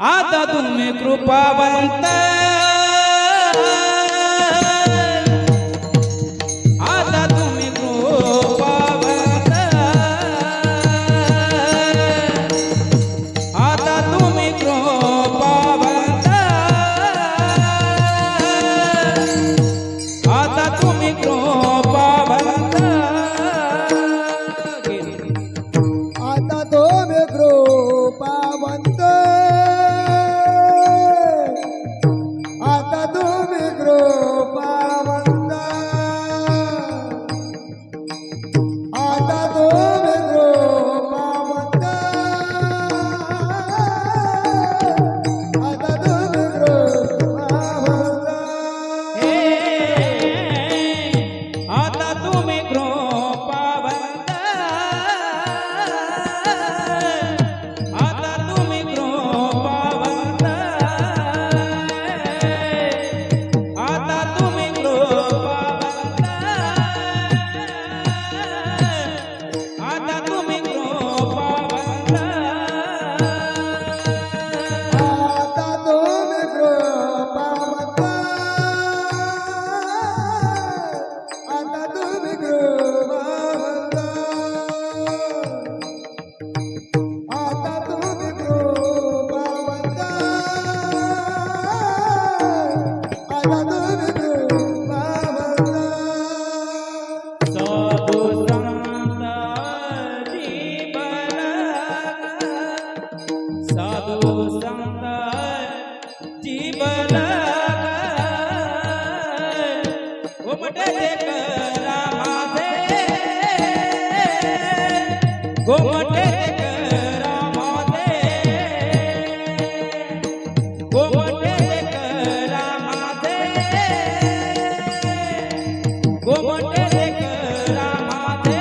आता तुम्ही कृपावंत, आता तुम्ही कृपावंत, आता तुम्ही कृपावंत, आता तुम्ही कृपावंत, आता तुम्ही कृपावंत, आता तुम्ही कृपावंत, आता तुम्ही कृपावंत, आता तुम्ही कृपावंत. हे आता तुम्ही कृपावंत, आता तुम्ही कृपावंत, आता तुम्ही कृपावंत, आता तुम्ही कृपावंत, आता तुम्ही कृपावंत, आता तुम्ही कृपावंत, आता तुम्ही कृपावंत, आता तुम्ही कृपावंत. साधू संत जीवन, साधू संत जीवन, घुमटे करा माझे, घुमटे करा माझे, घुमटे करा माझे, घुमटे करा माझे.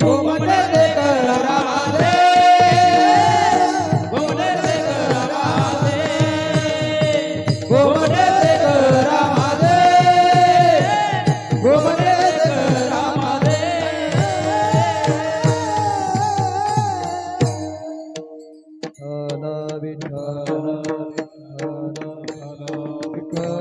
घुमट देख रामा दे घुमट देख रामा दे घुमट देख रामा दे घुमट देख रामा दे विठ्ठल विठ्ठल विठ्ठल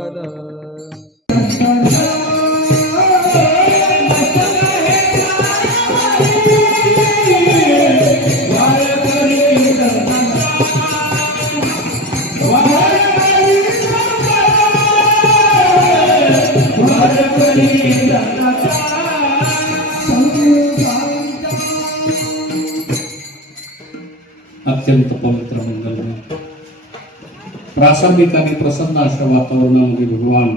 अत्यंत पवित्र मंगलमय प्रासंगिक आणि प्रसन्न अशा वातावरणामध्ये भगवान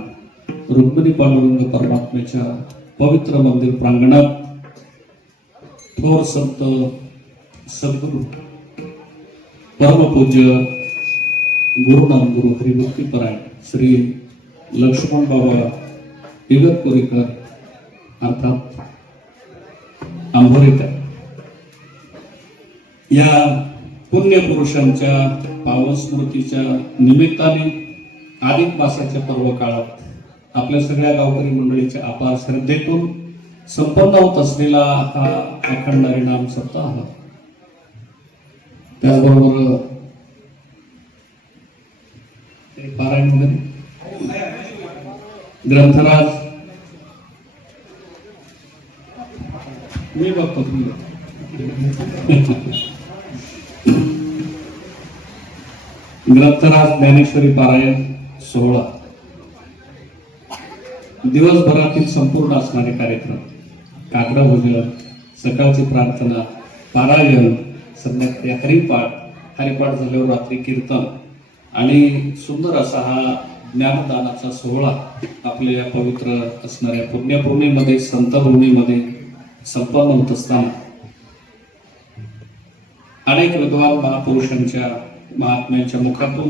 रुक्मिणी पांडुरंग परमात्म्याच्या पवित्र मंदिर प्रांगणात थोर संत सद्गुरू परमपूज्य गुरुनाम गुरु हरिभक्तीपरायण श्री लक्ष्मण बाबा इगतपुरीकर अर्थात आंबोरीकर या पुण्यपुरुषांच्या पावन स्मृतीच्या निमित्ताने अधिक मासाच्या पर्व काळात आपल्या सगळ्या गावकरी मंडळीच्या अपार श्रद्धेतून संपन्न होत असलेला हा अखंड हरिनाम सप्ताह त्याचबरोबर पारायण वगैरे ग्रंथराज मी बघतो तुम्ही ग्रंथराज ज्ञानेश्वरी पारायण सोहळा दिवसभरातील संपूर्ण असणारे कार्यक्रम काकडा भोजन सकाळची प्रार्थना पारायण संध्याकाळी हरिपाठ झाल्यावर रात्री कीर्तन आणि सुंदर असा हा ज्ञानदानाचा सोहळा आपल्या या पवित्र असणाऱ्या पुण्यभूमीमध्ये संतभूमीमध्ये संपन्न होत असताना अनेक विद्वान महापुरुषांच्या महात्म्यांच्या मुखातून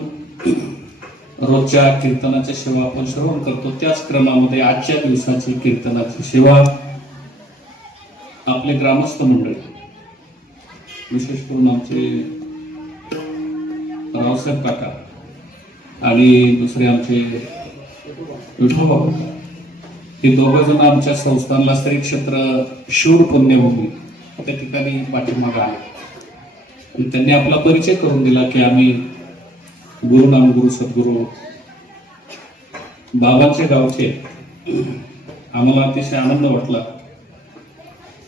रोजच्या कीर्तनाच्या सेवा आपण श्रवण करतो त्याच क्रमामध्ये आजच्या दिवसाची कीर्तनाची सेवा आपले ग्रामस्थ मंडळी विशेष करून आमचे रावसाहेब काका आणि दुसरे आमचे विठोबा हे दोघं जण आमच्या संस्थानला स्त्री क्षेत्र शूर पुण्यभूमी त्या ठिकाणी पाठीमागे आले आणि त्यांनी आपला परिचय करून दिला की आम्ही गुरुनाम गुरु सद्गुरू बाबांच्या गावचे आम्हाला अतिशय आनंद वाटला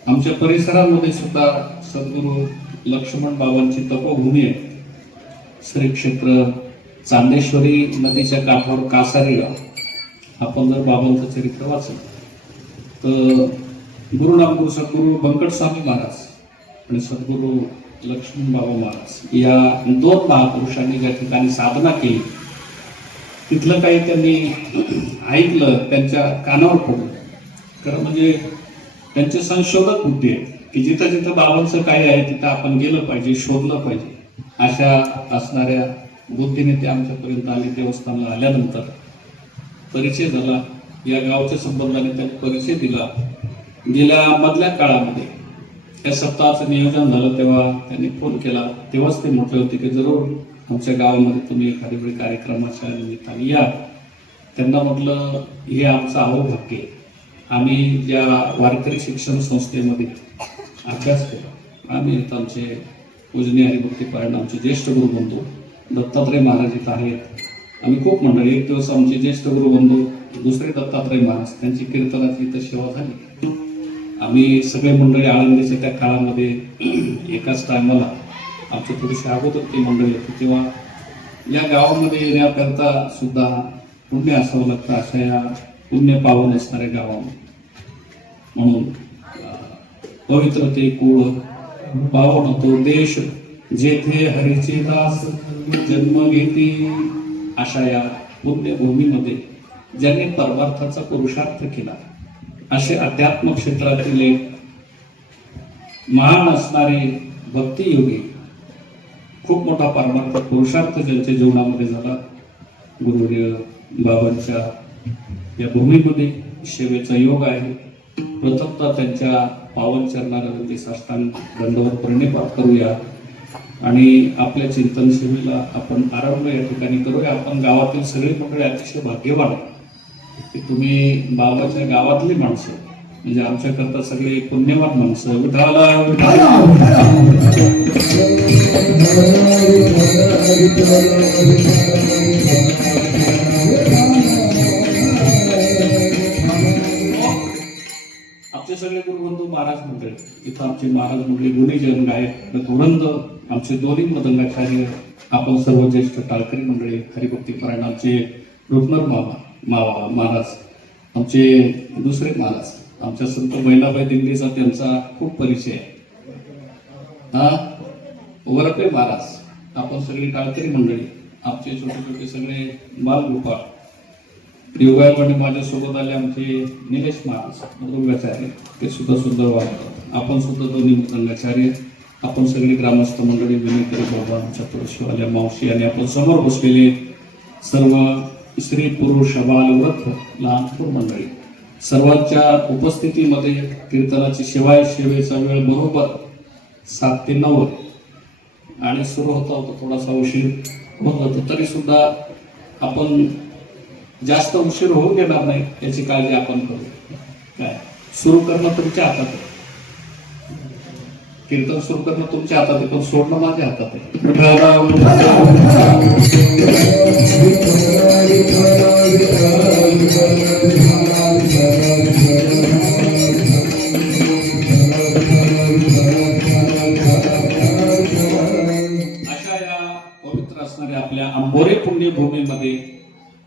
आमच्या परिसरामध्ये सुद्धा सद्गुरू लक्ष्मण बाबांची तपोभूमी आहे श्री क्षेत्र चांदेश्वरी नदीच्या काठावर कासारी गाव आपण जर बाबांचं चरित्र वाचलं तर गुरुनाम गुरु सद्गुरू बंकट स्वामी महाराज आणि सद्गुरू लक्ष्मण बाबा महाराज या दोन महापुरुषांनी ज्या ठिकाणी साधना केली तिथलं काही त्यांनी ऐकलं त्यांच्या कानावर पडलं खरं म्हणजे त्यांचे संशोधक बुद्धी आहे की जिथं जिथं बाबांचं काय आहे तिथं आपण गेलं पाहिजे शोधलं पाहिजे अशा असणाऱ्या बुद्धीने ते आमच्यापर्यंत आले देवस्थानला आल्यानंतर परिचय झाला या गावच्या संबंधाने त्यांनी परिचय दिला गेल्या मधल्या काळामध्ये या सप्ताहाचं नियोजन झालं तेव्हा त्यांनी फोन केला तेव्हाच ते म्हटले होते की जरूर आमच्या गावामध्ये तुम्ही एखाद्या वेळी कार्यक्रमाच्या निमित्ताने या त्यांना म्हटलं हे आमचं अहोभाग्य आहे आम्ही ज्या वारकरी शिक्षण संस्थेमध्ये अभ्यास केला आम्ही इथं आमचे पूजनीय हरिभक्तीपरायण आमचे ज्येष्ठ गुरुबंधू दत्तात्रय महाराज इथं आहेत आम्ही खूप मंडळी एक दिवस आमचे ज्येष्ठ गुरुबंधू दुसरे दत्तात्रय महाराज त्यांची कीर्तनाची इथं सेवा झाली आम्ही सगळे मंडळी आळंदीच्या त्या काळामध्ये एकाच टायमाला आमची थोडीशी अगोदर ती मंडळी होती तेव्हा या गावामध्ये येण्याकरता सुद्धा पुण्य असावं लागतं अशा या पुण्य पावन असणाऱ्या गावामध्ये म्हणून पवित्र ते कुळ पावन तो देश जेथे हरीचे दास जन्म घेती अशा या पुण्यभूमीमध्ये ज्यांनी परमार्थाचा पुरुषार्थ केला असे अध्यात्म क्षेत्रातील एक महान असणारे भक्तियोगी खूप मोठा परमार्थ पुरुषार्थ ज्यांच्या जीवनामध्ये झाला गुरुवर्य बाबांच्या या भूमीमध्ये सेवेचा योग आहे प्रथमतः त्यांच्या पावन चरणारविंदी साष्टांग दंडवत प्रणिपात करूया आणि आपल्या चिंतन सेवेला आपण आरंभ या ठिकाणी करूया. आपण गावातील सगळी मंडळी अतिशय भाग्यवान आहे की तुम्ही बाबाच्या गावातली माणसं, म्हणजे आमच्याकरता सगळे पुण्यवान माणसं. विठाला आमचे सगळे गुरुबंधू महाराज मंडळी, इथं आमचे महाराज मंडळी गुणीजन गायक धुरंद, आमचे दोन्ही मदंगाचार्य, आपण सर्व ज्येष्ठ टाळकरी मंडळी, हरिभक्तीपरायण आमचे रुपनर मामा महाराज, आमचे दुसरे महाराज, आमच्या संत महिलाबाई दिंडीचा त्यांचा खूप परिचय आहे. वरपे महाराज, आपण सगळी टाळकरी मंडळी, आमचे छोटे छोटे सगळे बालगोपाळ, योगायोगाने माझ्यासोबत आले आमचे निलेश महाराज मृदंगाचार्य, ते सुद्धा सुंदर वाजवतात. आपण सुद्धा दोन्ही मृदंगाचार्य, आपण सगळी ग्रामस्थ मंडळी, विनयकरी बाबा, आमच्या तुळशीवाल्या मावशी आणि आपण समोर बसलेले सर्व स्त्री पुरुष अबाल वृद्ध लहान थोर मंडळी, सर्वांच्या उपस्थितीमध्ये कीर्तनाची सेवेचा वेळ बरोबर 7 ते 9 आणि सुरू होता थोडासा उशीर होत होता, तरी सुद्धा आपण जास्त उशीर होऊ देणार नाही याची काळजी आपण करू. काय सुरू करणं तुमच्या हातात आहे, कीर्तन सुरू करणं तुमच्या हातात आहे, पण सोडणं माझ्या हातात आहे. अशा या पवित्र असणाऱ्या आपल्या आंबोरे पुण्यभूमीमध्ये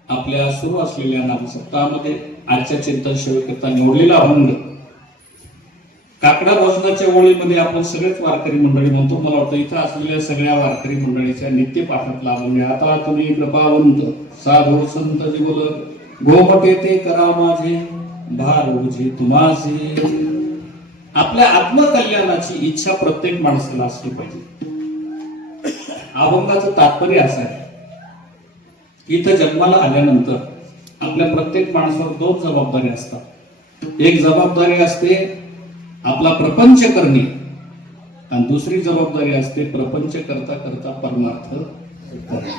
आपल्या सुरू असलेल्या नामसप्ताहामध्ये आजच्या चिंतन सेवेकरता निवडलेला अभंग काकडा रोजनाच्या ओळीमध्ये आपण सगळेच वारकरी मंडळी म्हणतो. मला वाटतं इथं असलेल्या सगळ्या वारकरी मंडळीच्या नित्य पाठातला अभंग. आता तुम्ही कृपावंत साधू संत जीवल गोमटे ते करा माझे भार उजे तुम्हाचे. आपल्या आत्मकल्याणाची इच्छा प्रत्येक माणसाला असली पाहिजे. अभंगाचं तात्पर्य असं आहे, इथं जन्माला आल्यानंतर आपल्या प्रत्येक माणसावर 2 जबाबदारी असतात. एक जबाबदारी असते आपला प्रपंच करणे आणि दुसरी जबाबदारी असते प्रपंच करता करता परमार्थ करणे.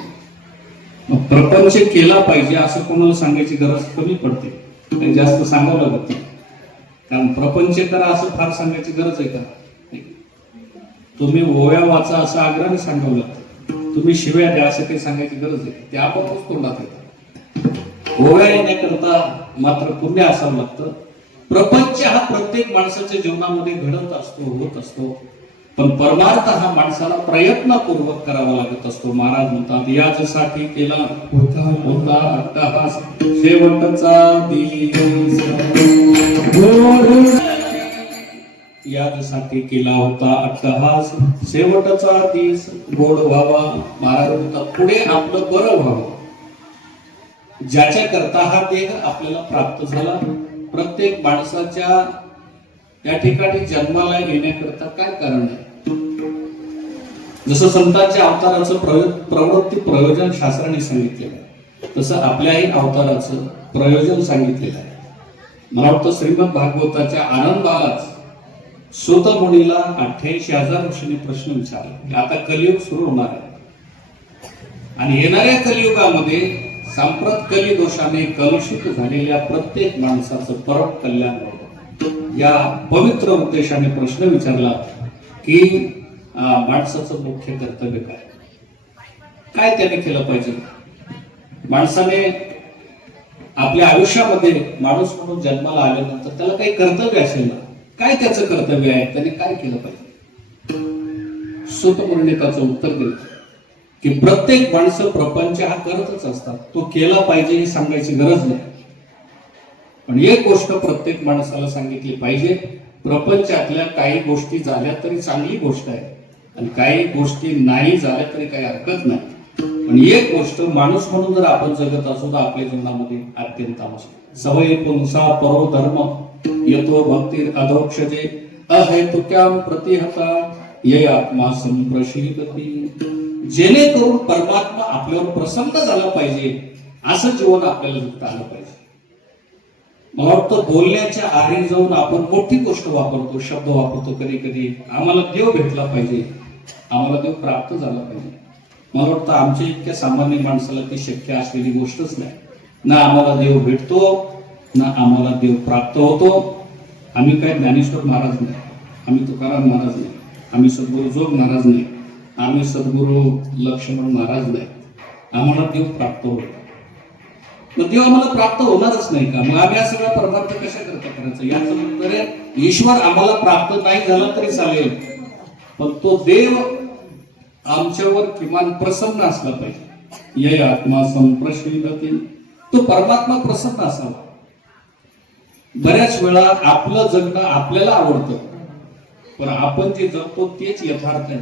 मग प्रपंच केला पाहिजे असं कोणाला सांगायची गरज कमी पडते, काही जास्त सांगावं लागत नाही. कारण प्रपंच करा असं फार सांगायची गरज आहे का? तुम्ही ओव्या वाचा असं आग्रहाने सांगावं लागतं. तुम्ही शिव्या द्या असं काही सांगायची गरज आहे, ते आपोआपच तोंडात येतात. ओव्या येण्याकरता मात्र पुण्य असावं लागतं. प्रपंच हा प्रत्येक माणसाच्या जीवनामध्ये घडत असतो, होत असतो, पण परमार्थ हा माणसाला प्रयत्नपूर्वक करावा लागत असतो. महाराज म्हणतात, याच्यासाठी केला होता अट्टहास शेवटचा दिवस, याच्यासाठी केला होता अट्टहास शेवटचा दिस गोड व्हावा. महाराज म्हणतात, पुढे आपलं बरं व्हावं. ज्याच्या करता हा देह आपल्याला प्राप्त झाला. प्रत्येक माणसाच्या या ठिकाणी जन्माला येण्याकरता काय कारण आहे? जसं संतांच्या अवताराचं प्रवृत्ती प्रयोजन शास्त्राने सांगितलेलं आहे, तसं आपल्याही अवताराचं प्रयोजन सांगितलेलं आहे. मला वाटतं श्रीमद भागवताच्या आनंदालाच सूत मुनीला 88,000 ऋषींनी प्रश्न विचारला. आता कलियुग सुरू होणार आहे आणि येणाऱ्या कलियुगामध्ये सांप्रत कली दोषाने कलुषित झालेल्या प्रत्येक माणसाचं परम कल्याण व्हावं या पवित्र उद्देशाने प्रश्न विचारला की माणसाचं मुख्य कर्तव्य काय, काय त्याने केलं पाहिजे. माणसाने आपल्या आयुष्यामध्ये माणूस म्हणून जन्माला आल्यानंतर त्याला काही कर्तव्य असेल ना, काय त्याचं कर्तव्य आहे, त्याने काय केलं पाहिजे. सूत मुनीने त्याचं उत्तर दिलं की प्रत्येक माणसं प्रपंच हा करतच असतात, तो केला पाहिजे हे सांगायची गरज नाही. पण एक गोष्ट प्रत्येक माणसाला सांगितली पाहिजे, प्रपंचातल्या काही गोष्टी झाल्या तरी चांगली गोष्ट आहे आणि काही गोष्टी नाही झाल्या तरी काही हरकत नाही. पण एक गोष्ट, माणूस म्हणून जर आपण जगत असू तर आपल्या जीवनामध्ये अत्यंत आवश्यक. सवय पुंसा परो धर्म यतो भक्ती अधोक्षजे अहेतुक्याम प्रतिहता ये आत्मा संप्रशीदती. जेणेकरून परमात्मा आपल्यावर प्रसन्न झाला पाहिजे असं जीवन आपल्याला जगता आलं पाहिजे. मला वाटतं बोलण्याच्या आधी जाऊन आपण मोठी गोष्ट वापरतो, शब्द वापरतो. कधी कधी आम्हाला देव भेटला पाहिजे, आम्हाला देव प्राप्त झाला पाहिजे. मला वाटतं आमच्या इतक्या सामान्य माणसाला ती शक्य असलेली गोष्टच नाही. ना आम्हाला देव भेटतो, ना आम्हाला देव प्राप्त होतो. आम्ही काय ज्ञानेश्वर महाराज नाही, आम्ही तुकाराम महाराज नाही, आम्ही सद्गुरू जोग महाराज नाही, आम्ही सद्गुरू लक्ष्मण महाराज नाही. आम्हाला देव प्राप्त होतो. मग देव आम्हाला प्राप्त होणारच नाही का? मग आम्ही हा सगळा परमार्थ कशा करता करायचा? याचं उत्तर आहे, ईश्वर आम्हाला प्राप्त नाही झाला तरी चालेल, पण तो देव आमच्यावर किमान प्रसन्न असला पाहिजे. ये आत्मा संप्रशिल्लती, तो परमात्मा प्रसन्न असावा. बऱ्याच वेळा आपलं जगणं आपल्याला आवडतं, पण आपण जे जगतो तेच यथार्थ आहे.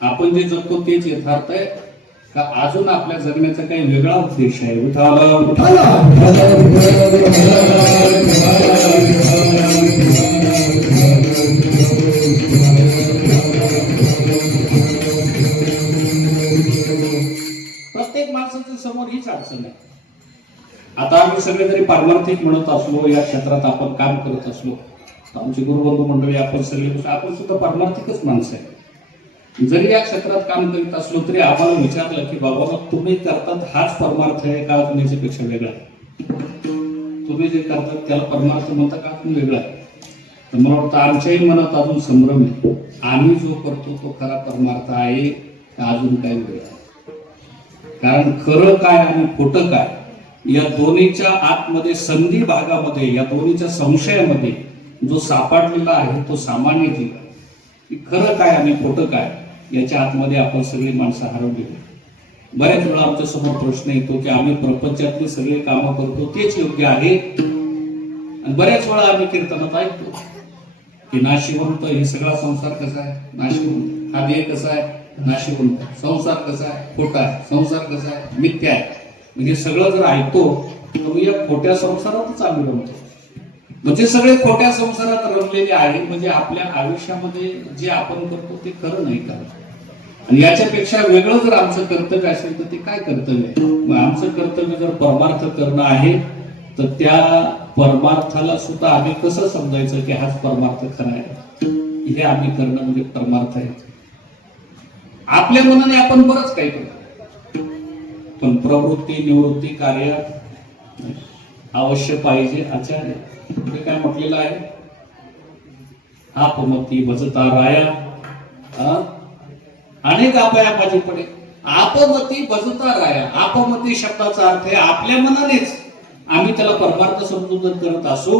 आपण जे जगतो तेच यथार्थ आहे का अजून आपल्या जगण्याचा काही वेगळा उद्देश आहे? प्रत्येक माणसाच्या समोर हीच अडचण आहे. आता आम्ही सगळे जरी पारमार्थिक म्हणत असलो, या क्षेत्रात आपण काम करत असलो, आमची गुरुबंधू मंडळी आपण सगळे, आपण सुद्धा पारमार्थिकच माणसं आहे. जरी या क्षेत्रात काम करीत असलो तरी आम्हाला विचारलं की बाबा मग तुम्ही करतात हाच परमार्थ आहे का अजून याच्यापेक्षा वेगळा आहे? तुम्ही जे करतात त्याला परमार्थ म्हणता का अजून वेगळा आहे? तर मला वाटतं आमच्याही मनात अजून संभ्रम आहे, आम्ही जो करतो तो खरा परमार्थ आहे का अजून काय वेगळा आहे? कारण खरं काय आणि खोटं काय या दोन्हीच्या आतमध्ये, संधी भागामध्ये, या दोन्हीच्या संशयामध्ये जो सापडलेला आहे तो सामान्य जीव आहे. खरं काय आणि खोटं काय याच्या आतमध्ये आपण सगळी माणसं हरवली. बऱ्याच वेळा आमच्या समोर प्रश्न येतो की आम्ही प्रपंचातली सगळी कामं करतो तेच योग्य आहे, आणि बऱ्याच वेळा आम्ही कीर्तनात ऐकतो की नाशिवंत, हे सगळा संसार कसा आहे? नाशिवंत. हा देह कसा आहे? नाशिवंत. संसार कसा आहे? खोटा आहे. संसार कसा आहे? मिथ्या आहे. म्हणजे सगळं जर ऐकतो तर या खोट्या संसारातच आम्ही रमतो. म्हणजे सगळे खोट्या संसारात रमलेले आहे. म्हणजे आपल्या आयुष्यामध्ये जे आपण करतो ते खरं नाही का? आणि याच्यापेक्षा वेगळं जर आमचं कर्तव्य असेल तर ते काय कर्तव्य आहे? मग आमचं कर्तव्य जर परमार्थ करणं आहे तर त्या परमार्थाला सुद्धा आम्ही कसं समजायचं की हाच परमार्थ खरा आहे? हे आम्ही करणं म्हणजे परमार्थ आहे. आपल्या मनाने आपण बरंच काही करतो, पण प्रवृत्ती निवृत्ती कार्य अवश्य पाहिजे. आचार्य पुढे काय म्हटलेलं आहे? आपमती भजता राया, अनेक आपया माझे पडे. आपमती भजता राया, आपमती शब्दाचा अर्थ आहे आपल्या मनानेच आम्ही त्याला परमार्थ समजून जर करत असो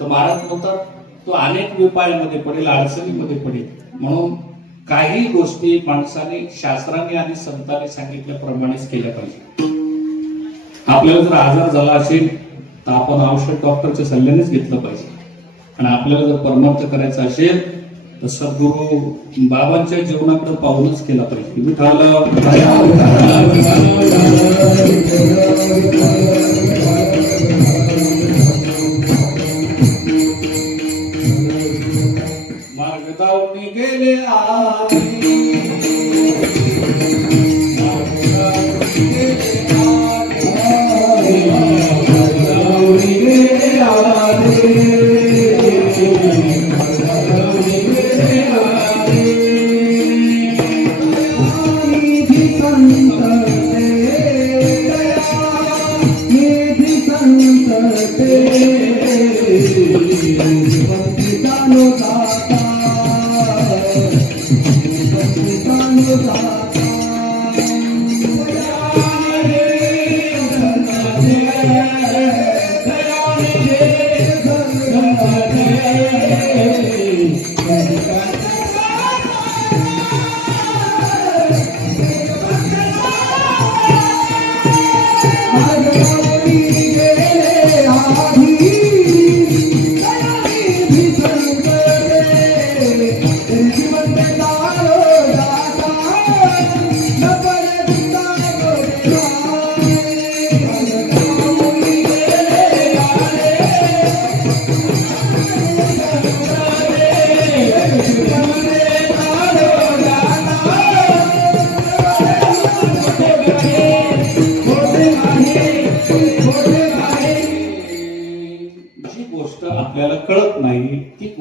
तर महाराज म्हणतात तो अनेक उपायामध्ये पडेल, अडचणीमध्ये पडेल. म्हणून काही गोष्टी माणसाने, शास्त्राने आणि संतांनी सांगितल्याप्रमाणेच केल्या पाहिजे. आपल्याला जर आजार झाला असेल तर आपण औषध डॉक्टरच्या सल्ल्यानेच घेतलं पाहिजे. आणि आपल्याला जर परमार्थ करायचा असेल तर सद्गुरू बाबांच्या जीवनाकडे पाहूनच केला पाहिजे. मार्ग दावणी गेले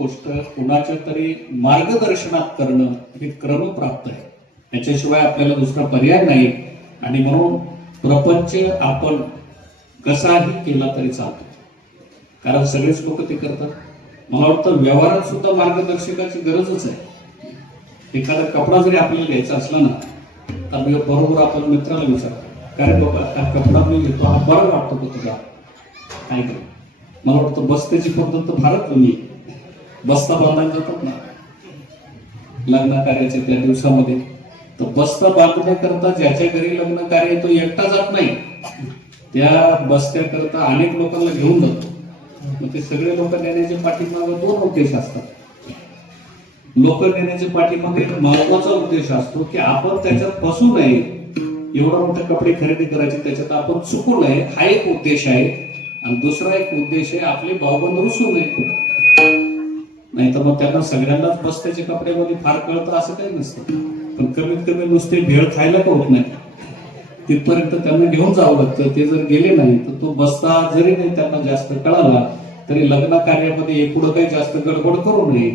गोष्ट कुणाच्या तरी मार्गदर्शनात करणं हे क्रमप्राप्त आहे. त्याच्याशिवाय आपल्याला दुसरा पर्याय नाही. आणि म्हणून प्रपंच आपण कसाही केला तरी चालतो, कारण सगळेच लोक ते करतात. मला वाटतं व्यवहारात सुद्धा मार्गदर्शकाची गरजच आहे. एखादा कपडा जरी आपल्याला घ्यायचा असला ना, तर बरोबर आपण मित्राला विचारतो, काय रे बाबा हा कपडा मी घेतो, हा बरा वाटतो का तुला, काय करू. मला वाटतं बस्त्याची पद्धत तर फारच जुनी आहे. बस्ता बांधायला जातात ना लग्न कार्याच्या त्या दिवसामध्ये, तर बस्ता बांधण्याकरता ज्याच्या घरी लग्न कार्य तो एकटा जात नाही, त्या बस्त्याकरता अनेक लोकांना घेऊन जातो. मग ते सगळे लोक नेण्याच्या पाठीमागे दोन उद्देश असतात. लोक नेण्याच्या पाठीमागे महत्वाचा उद्देश असतो की आपण त्याच्यात फसू नये, एवढा मोठे कपडे खरेदी करायचे त्याच्यात आपण चुकू नये, हा एक उद्देश आहे. आणि दुसरा एक उद्देश आहे आपले भाऊबंद रुसू नये. नाही तर मग त्यांना सगळ्यांनाच बस्त्याच्या कपड्यामध्ये फार कळतं असं काही नसतं, पण कमीत कमी नुसते भेळ खायला का होत नाही, तिथपर्यंत त्यांना घेऊन जावं लागतं. ते जर गेले नाही तर तो बस्ता जरी नाही त्यांना जास्त कळाला तरी लग्न कार्यामध्ये पुढं काही जास्त गडबड करू नये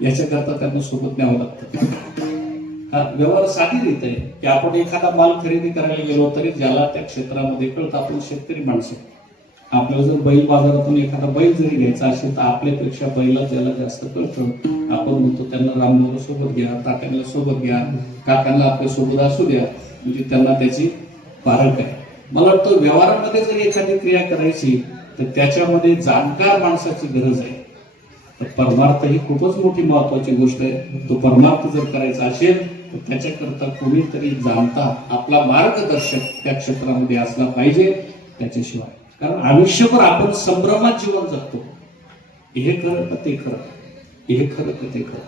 याच्याकरता त्यांना सोबत न्यावं लागतं. हा व्यवहार साधी रीत आहे की आपण एखादा माल खरेदी करायला गेलो तरी ज्याला त्या क्षेत्रामध्ये कळतं, आपण शेतकरी माणसं, आपल्याला जर बैल बाजारातून एखादा बैल जरी घ्यायचा असेल तर आपल्यापेक्षा बैला ज्याला जास्त कळतं आपण म्हणतो त्यांना रामनगर सोबत घ्या, तात्यांना सोबत घ्या, काकांना आपल्या सोबत असू द्या, म्हणजे त्यांना त्याची पारख आहे. मला वाटतं व्यवहारामध्ये जर एखादी क्रिया करायची तर त्याच्यामध्ये जाणकार माणसाची गरज आहे. तर परमार्थ ही खूपच मोठी महत्वाची गोष्ट आहे. तो परमार्थ जर करायचा असेल तर त्याच्याकरता कोणीतरी जाणता आपला मार्गदर्शक त्या क्षेत्रामध्ये असला पाहिजे. त्याच्याशिवाय, कारण आयुष्यभर आपण संभ्रमात जीवन जगतो, हे खरं का ते खरं, हे खरं का ते खरं.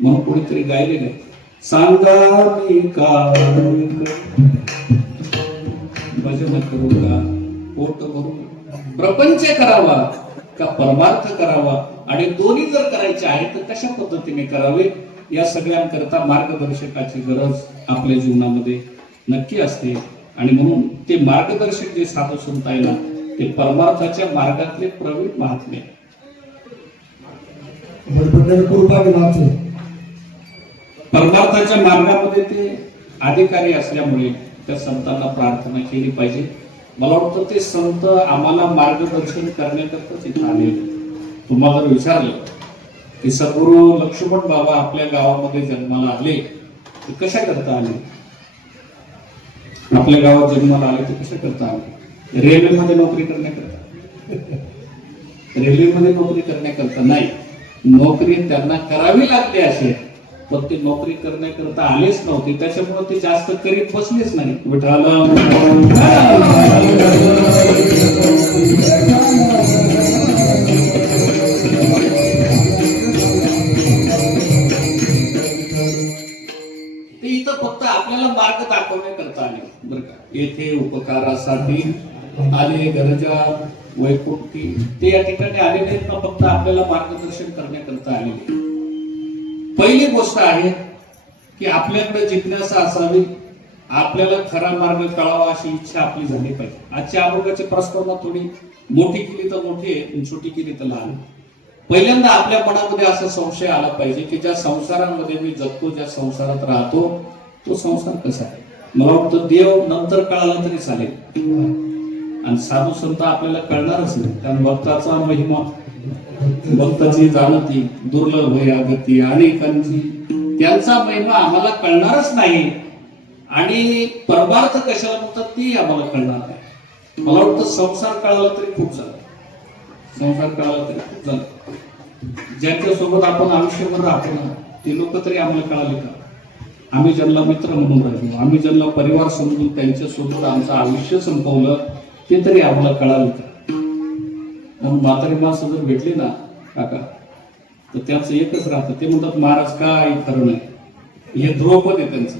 म्हणून कोणीतरी गायले नाही, सांगा मी काय भजन करू का, पोट भरून प्रपंच करावा का परमार्थ करावा, आणि दोन्ही जर करायचे आहे तर कशा पद्धतीने करावे, या सगळ्यांकरता मार्गदर्शकाची गरज आपल्या जीवनामध्ये नक्की असते. आणि म्हणून ते मार्गदर्शक जे साधू संत आहे ना, ते परमार्थाच्या मार्गातले प्रवीण महात्मे. परमार्थाच्या मार्गामध्ये ते अधिकारी असल्यामुळे त्या संतांना प्रार्थना केली पाहिजे. मला वाटतं ते संत आम्हाला मार्गदर्शन करण्याकरताच इथं आले. तुम्हाला जर विचारलं की सद्गुरू लक्ष्मण बाबा आपल्या गावामध्ये जन्माला आले ते कशा करता आले, आपल्या गावात जन्माला आले ते कशा करता आले, रेल्वेमध्ये नोकरी करण्याकरता, रेल्वेमध्ये नोकरी करण्याकरता नाही, नोकरी त्यांना करावी लागली असेल पण ते नोकरी करण्याकरता आलेच नव्हते, त्याच्यामुळे ते जास्त करीत बसलेच नाही. विठाला ते इथं फक्त आपल्याला मार्ग दाखवण्याकरता आले बरं का. येथे उपकारासाठी आले, गरजा वैकुंठी ते या ठिकाणी आले नाहीत ना, फक्त आपल्याला मार्गदर्शन करण्याकरता आले. पहिली गोष्ट आहे की आपल्याकडे जिज्ञासा असावी, आपल्याला खरा मार्ग कळावा अशी इच्छा आपली झाली पाहिजे. आजच्या अभंगाची प्रस्तावना थोडी मोठी केली तर मोठी आहे, छोटी केली तर लहान. पहिल्यांदा आपल्या मनामध्ये असा संशय आला पाहिजे की ज्या संसारामध्ये मी जगतो, ज्या संसारात राहतो, तो संसार कसा आहे. मला वाटतं देव नंतर कळाला तरी चालेल आणि साधू संत आपल्याला कळणारच नाही, कारण भक्ताचा महिमा, भक्ताची जाणती दुर्लभ होय गती अनेकांची, त्यांचा महिमा आम्हाला कळणारच नाही. आणि परमार्थ कशाला म्हणतात ती आम्हाला कळणार नाही. मला वाटतं संसार कळाला तरी खूप झालं, संसार कळाला तरी खूप झालं. ज्यांच्यासोबत आपण आयुष्यभर राहतो ना ते लोक तरी आम्हाला कळाले का, आम्ही ज्यांना मित्र म्हणून राहिलो, आम्ही ज्यांना परिवार समजून त्यांच्यासोबत आमचं आयुष्य संपवलं, ते तरी आम्हाला कळालं का. म्हणून म्हातारी माणसं जर भेटली ना काका तर त्याचं एकच राहतं, ते म्हणतात महाराज काय खरं नाही. हे ध्रुवपद आहे त्यांचं,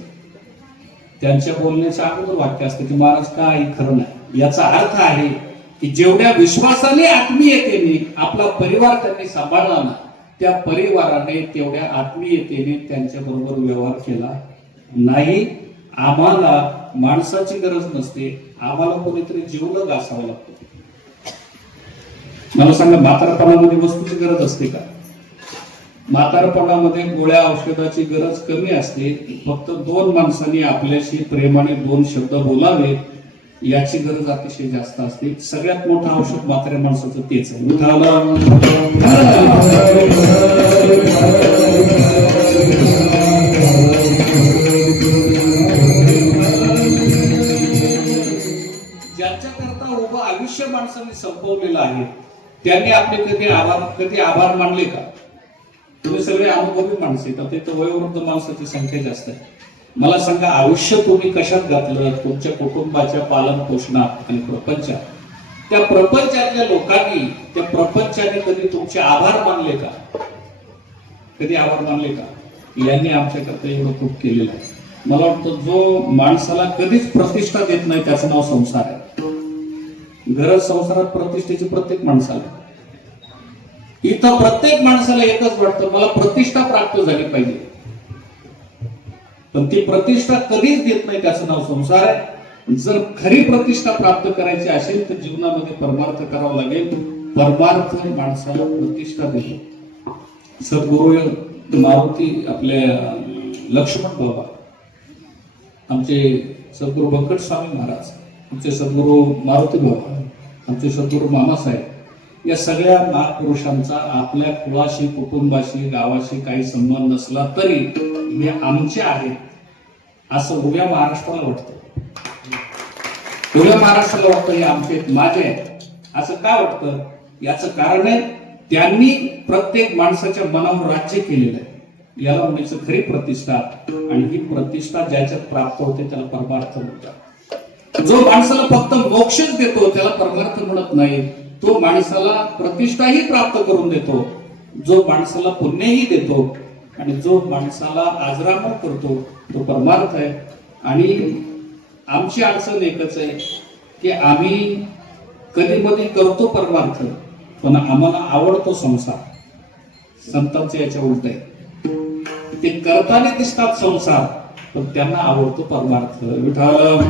त्यांच्या बोलण्याच्या अगोदर वाक्य असतं की महाराज काय खरं नाही. याचा अर्थ आहे की जेवढ्या विश्वासाने आत्मीयतेने आपला परिवार त्यांनी सांभाळला ना, त्या परिवाराने तेवढ्या आत्मीयतेने त्यांच्या बरोबर व्यवहार केला नाही. आम्हाला माणसाची गरज नसते, आम्हाला कोणीतरी जीवलग असावं लागतं. मला सांगा, म्हातारपणामध्ये वस्तूची गरज असते का, म्हातारपणामध्ये गोळ्या औषधाची गरज कमी असते. फक्त दोन माणसांनी आपल्याशी प्रेमाने दोन शब्द बोलावे याची गरज अतिशय जास्त असते. सगळ्यात मोठं औषध म्हाताऱ्या माणसाचं तेच आहे. ज्यांच्याकरता उभं आयुष्य माणसांनी संपवलेलं आहे त्यांनी आपले कधी आभार मानले का? तुम्ही सगळे अनुभवी माणसे, तर ते वयोवृद्ध माणसाची संख्या जास्त आहे. मला सांगा, आयुष्य तुम्ही कशात घातलं? तुमच्या कुटुंबाच्या पालन पोषणात आणि प्रपंचात. त्या प्रपंचातल्या लोकांनी, त्या प्रपंचाने कधी तुमचे आभार मानले का? कधी आभार मानले का? यांनी आमच्याकरता एवढं खूप केलेलं आहे. मला वाटतं जो माणसाला कधीच प्रतिष्ठा देत नाही त्याचं नाव संसार आहे. गरज संसारात प्रतिष्ठेची प्रत्येक माणसाला. इथं प्रत्येक माणसाला एकच वाटतं, मला प्रतिष्ठा प्राप्त झाली पाहिजे. पण ती प्रतिष्ठा कधीच देत नाही त्याचं नाव संसार आहे. जर खरी प्रतिष्ठा प्राप्त करायची असेल तर जीवनामध्ये परमार्थ करावा लागेल. परमार्थ माणसाला प्रतिष्ठा देतो. सद्गुरु मारुती आपले लक्ष्मण बाबा, आमचे सद्गुरु बंकट स्वामी महाराज, आमचे सद्गुरु मारुती बाबा, आमचे सद्गुरु मामासाहेब, या सगळ्या महापुरुषांचा आपल्या कुळाशी, कुटुंबाशी, गावाशी काही संबंध नसला तरी हे आमचे आहेत असं उभ्या महाराष्ट्राला वाटतं. उभ्या महाराष्ट्राला वाटतं हे आमचे, माझे आहेत असं का वाटतं? याचं कारण आहे त्यांनी प्रत्येक माणसाच्या मनावर राज्य केलेलं आहे. याला म्हणायचं खरी प्रतिष्ठा. आणि ही प्रतिष्ठा ज्याच्यात प्राप्त होते त्याला परमार्थ म्हणतात. जो माणसाला फक्त मोक्षच देतो त्याला परमार्थ म्हणत नाही. तो माणसाला प्रतिष्ठाही प्राप्त करून देतो. जो माणसाला पुण्यही देतो आणि जो माणसाला आजरामर करतो तो परमार्थ आहे. आणि आमची अडचण एकच आहे की आम्ही कधी मध्ये करतो परमार्थ, पण आम्हाला आवडतो संसार. संतांचे याच्या उलट आहे. ते करताना दिसतात संसार, पण त्यांना आवडतो परमार्थ. विठ्ठल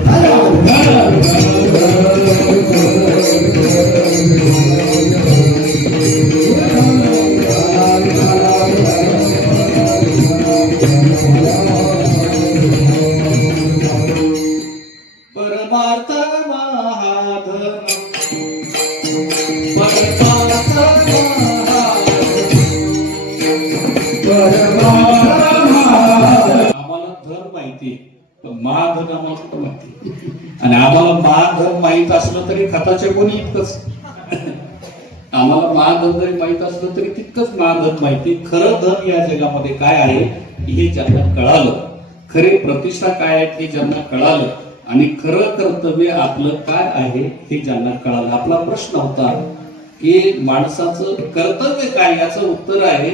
परमार्थ महाधन, परमार्थ आम्हाला धन माहिती, पण महाधन आम्हाला कुठं माहिती. आणि आम्हाला महाधन माहित असलं तरी खताच्या कोणी इतकंच. आम्हाला महाधन जरी माहित असलं तरी तितकंच महाधन माहिती. खरं धन या जगामध्ये काय आहे हे ज्यांना कळालं, खरी प्रतिष्ठा काय आहे हे ज्यांना कळालं, आणि खरं कर्तव्य आपलं काय आहे हे ज्यांना कळालं. आपला प्रश्न होता की माणसाचं कर्तव्य काय, याचं उत्तर आहे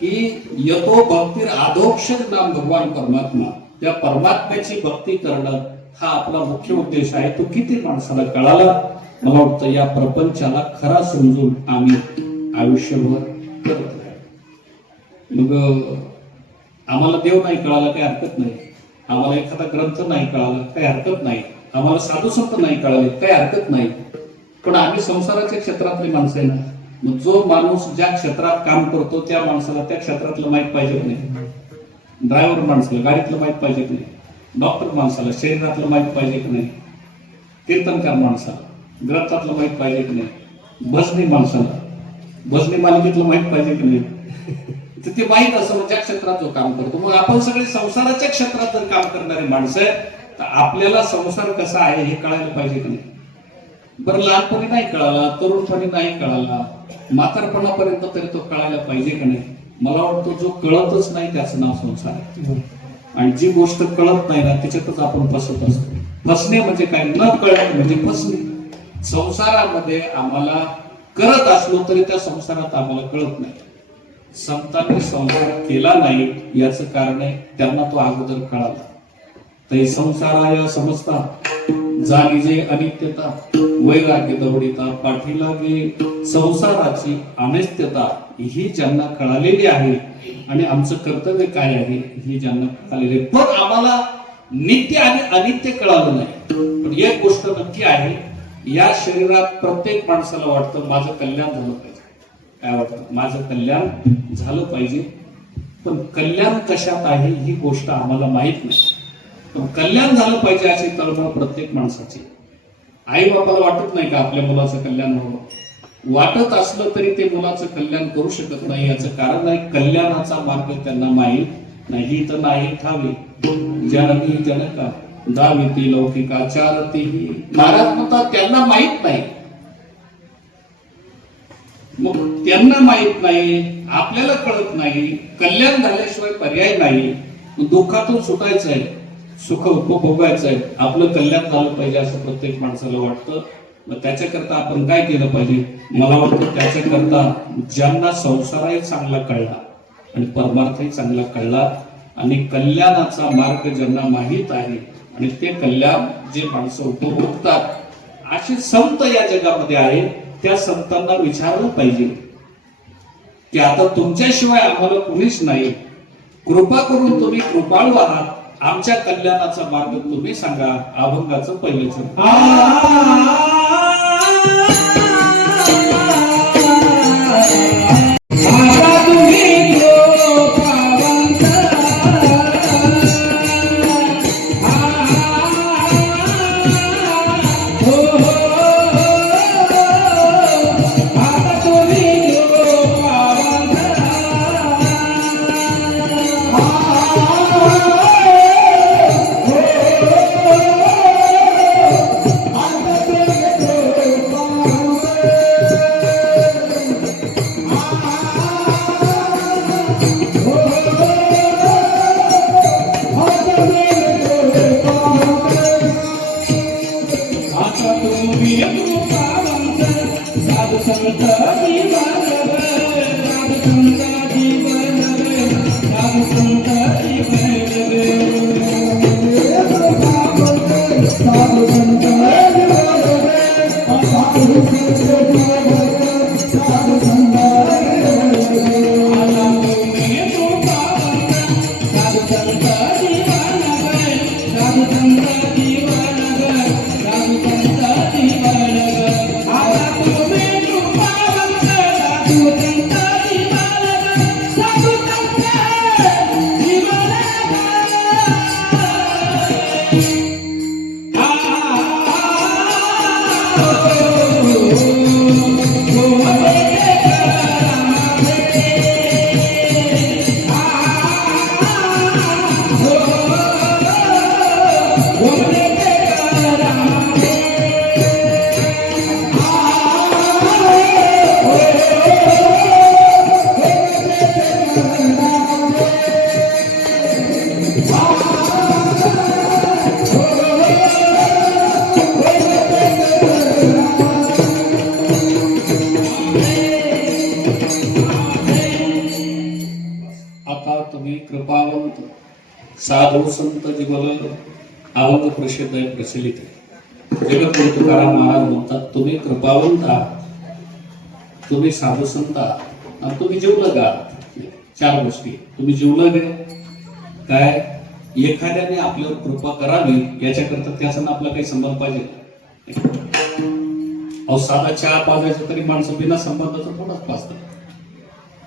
की यतो भक्तीर आधोक्षर नाम भगवान परमात्मा. त्या परमात्म्याची भक्ती करणं हा आपला मुख्य उद्देश आहे. तो किती माणसाला कळाला? मला वाटतं या प्रपंचाला खरा समजून आम्ही आयुष्यभर करत आहे. मग आम्हाला देव नाही कळाला काही हरकत नाही, आम्हाला एखादा ग्रंथ नाही कळाला काही हरकत नाही, आम्हाला साधू संत नाही कळाले काही हरकत नाही, पण आम्ही संसाराच्या क्षेत्रातली माणसं आहे ना. मग जो माणूस ज्या क्षेत्रात काम करतो त्या माणसाला त्या क्षेत्रातलं माहित पाहिजे की नाही? ड्रायव्हर माणसाला गाडीतलं माहित पाहिजे की नाही? डॉक्टर माणसाला शरीरातलं माहित पाहिजे की नाही? कीर्तनकार माणसाला ग्रंथातलं माहित पाहिजे की नाही? भजनी माणसाला भजनी मालिकेतलं माहित पाहिजे की नाही? तर ते माहित असं ज्या क्षेत्रात जो काम करतो. मग आपण सगळे संसाराच्या क्षेत्रात जर काम करणारे माणसं आहे तर आपल्याला संसार कसा आहे हे कळायला पाहिजे की नाही? बरं, लहानपणी नाही कळाला, तरुणपणी नाही कळाला, म्हातारपणापर्यंत तरी तो कळायला पाहिजे की नाही? मला वाटतं जो कळतच नाही त्याचं नाव संसार आहे. आणि जी गोष्ट कळत नाही ना त्याच्यातच आपण फसत असतो. फसणे म्हणजे काय? न कळणे म्हणजे फसणे. संसारामध्ये आम्हाला करत असलो तरी त्या संसारात आम्हाला कळत नाही. संतांनी संसार केला नाही याचं कारण आहे त्यांना तो अगोदर कळाला. ते संसाराय समजता जागी जे अनित्यता वैराग्य दवडिता पाठीला गे संसाराची अनित्यता ही ज्यांना कळालेली आहे आणि आमचं कर्तव्य काय आहे हे ज्यांना कळालेले. पण आम्हाला नित्य आणि अनित्य कळालं नाही. पण एक गोष्ट नक्की आहे, या शरीरात प्रत्येक माणसाला वाटतं माझं कल्याण झालं पाहिजे. काय वाटतं? माझं कल्याण झालं पाहिजे. पण कल्याण कशात आहे ही गोष्ट आम्हाला माहित नाही. पण कल्याण झालं पाहिजे अशी तळमळ प्रत्येक माणसाची. आई बापाला वाटत नाही का आपल्या मुलाचं कल्याण व्हावं? वाटत असलं तरी ते मुलाचं कल्याण करू शकत नाही. याचं कारण आहे कल्याणाचा मार्ग त्यांना माहीत नाही. तर नाही ठावे जननी जनका दाविती लौकिकाचारती. महाराज म्हणतात त्यांना माहित नाही. मग त्यांना माहित नाही, आपल्याला कळत नाही. कल्याण झाल्याशिवाय पर्याय नाही. दुःखातून सुटायचं आहे, सुख उपभोगायचं आहे, आपलं कल्याण झालं पाहिजे असं प्रत्येक माणसाला वाटतं. मग त्याच्याकरता आपण काय केलं पाहिजे? मला वाटतं त्याच्याकरता ज्यांना संसारही चांगला कळला आणि परमार्थही चांगला कळला आणि कल्याणाचा मार्ग ज्यांना माहीत आहे आणि ते कल्याण जे माणसं उपभोगतात असे संत या जगामध्ये आहेत. त्या संतांना विचारलं पाहिजे की आता तुमच्याशिवाय आम्हाला कुणीच नाही, कृपा करून तुम्ही कृपाळू आहात, आमच्या कल्याणाचा मार्ग तुम्ही सांगा. अभंगाचं पहिलं चरण. कृपावंत साधू संत जीवन अवंग प्रसिद्ध आहे, प्रचलित आहे. जगद्गुरु तुकाराम महाराज म्हणतात तुम्ही कृपावंत आहात, तुम्ही साधू संत आहात आणि तुम्ही जीवलग आहात. चार गोष्टी. तुम्ही जीवलग आहे काय? एखाद्याने आपल्यावर कृपा करावी याच्याकरता त्याचा आपला काही संबंध पाहिजे. अहो साधा चहा पाजायचा तरी माणसं बिना संबंधाचा थोडाच पाजतात.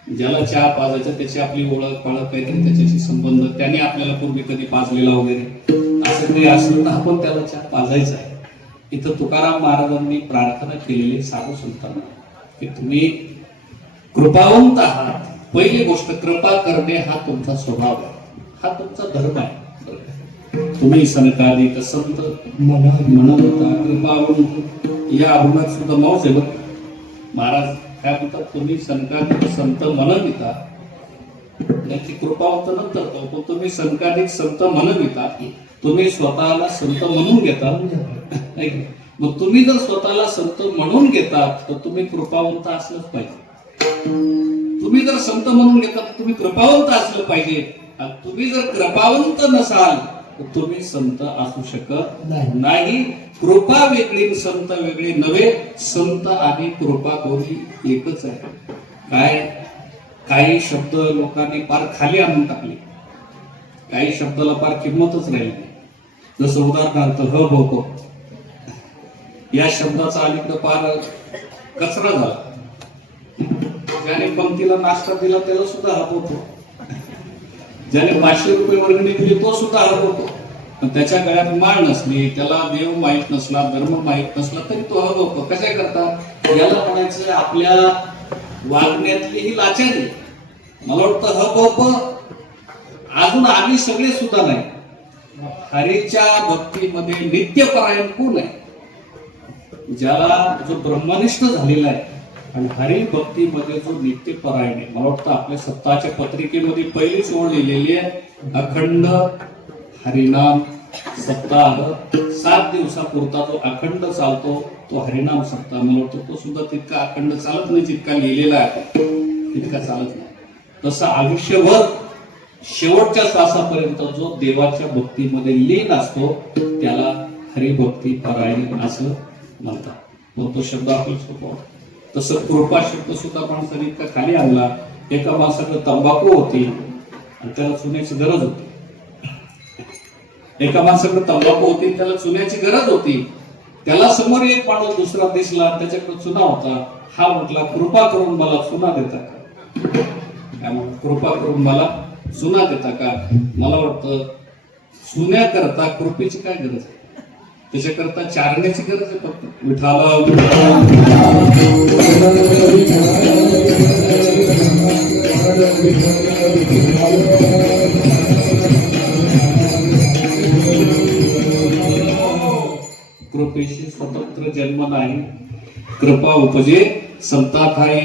ज्याला चहा पाजायचा त्याची आपली ओळख पाळख काहीतरी त्याच्याशी संबंध, त्याने आपल्याला पूर्वी कधी पाजलेला वगैरे असं काही असलं तर आपण त्याला चहा पाजायचा आहे. इथं तुकाराम महाराजांनी प्रार्थना केलेली साधू संतांना की तुम्ही कृपावंत आहात. पहिली गोष्ट कृपा करणे हा तुमचा स्वभाव आहे, हा तुमचा धर्म आहे. तुम्ही सनकादिक संत म्हणत होता कृपावंत. या अभंगात सुद्धा मौज आहे बघ. महाराज काय म्हणतात? तुम्ही सनकादिक संत म्हणविता, याची कृपावंत नंतर पण तुम्ही सनकादिक संत म्हणविता, तुम्ही स्वतःला संत म्हणून घेता. मग तुम्ही जर स्वतःला संत म्हणून घेतात तर तुम्ही कृपावंत असलंच पाहिजे. तुम्ही जर संत म्हणून घेता तर तुम्ही कृपावंत असलं पाहिजे. तुम्ही जर कृपावंत नसाल तर तुम्ही संत असू शकत नाही. कृपा वेगळी संत वेगळी नव्हे. संत आणि कृपा दोन्ही एकच आहे. काय काही शब्द लोकांनी पार खाली आणून टाकले, काही शब्दाला पार किंमतच राहिली नाही. जसं उदाहरणार्थ ह भोको या शब्दाचा अलीकडे पार कचरा झाला. ज्याने पंक्तीला नाश्ता दिला त्याला सुद्धा हा भोको. ज्याने 500 रुपये वर्गणी दिली तो सुद्धा हक होतो. पण त्याच्या गळ्यात माळ नसली, त्याला देव माहीत नसला, धर्म माहीत नसला तरी तो हक होतो. कशा करता याला म्हणायचं आपल्या वागण्यातली ही लाचारी. मला वाटतं हक होप अजून आम्ही सगळे सुद्धा नाही. हरीच्या भक्तीमध्ये नित्यपरायण कोण आहे? ज्याला जो ब्रह्मनिष्ठ झालेला आहे आणि हरी भक्तीमध्ये जो नित्यपरायण आहे. मला वाटतं आपल्या सत्ताच्या पत्रिकेमध्ये पहिलीच ओळ लिहिलेली आहे, अखंड हरिनाम सप्ताह. 7 दिवसापुरता जो अखंड चालतो तो हरिनाम सप्ताह. मला वाटतं तो सुद्धा तितका अखंड चालत नाही जितका लिहिलेला आहे, तितका चालत नाही. तसं आयुष्यभर शेवटच्या श्वासापर्यंत जो देवाच्या भक्तीमध्ये लीन असतो त्याला हरिभक्ती परायण असं म्हणतात. मग तो शब्द आपल्याला सोपा. तसं कृपा शब्द सुद्धा माणसाने इतका खाली आणला. एका माणसाकडे तंबाखू होती आणि त्याला चुन्याची गरज होती. एका माणसाकडे तंबाखू होती, त्याला चुन्याची गरज होती. त्याला समोर एक माणूस दुसरा दिसला, त्याच्याकडे चुना होता. हा म्हटला, कृपा करून मला चुना देता का? कृपा करून मला चुना देता का? मला वाटतं चुन्याकरता कृपेची काय गरज आहे? त्याच्याकरता चारण्याची गरज आहे फक्त. विठाला कृपेशी स्वतंत्र जन्म नाही, कृपा उपजे संतात आहे.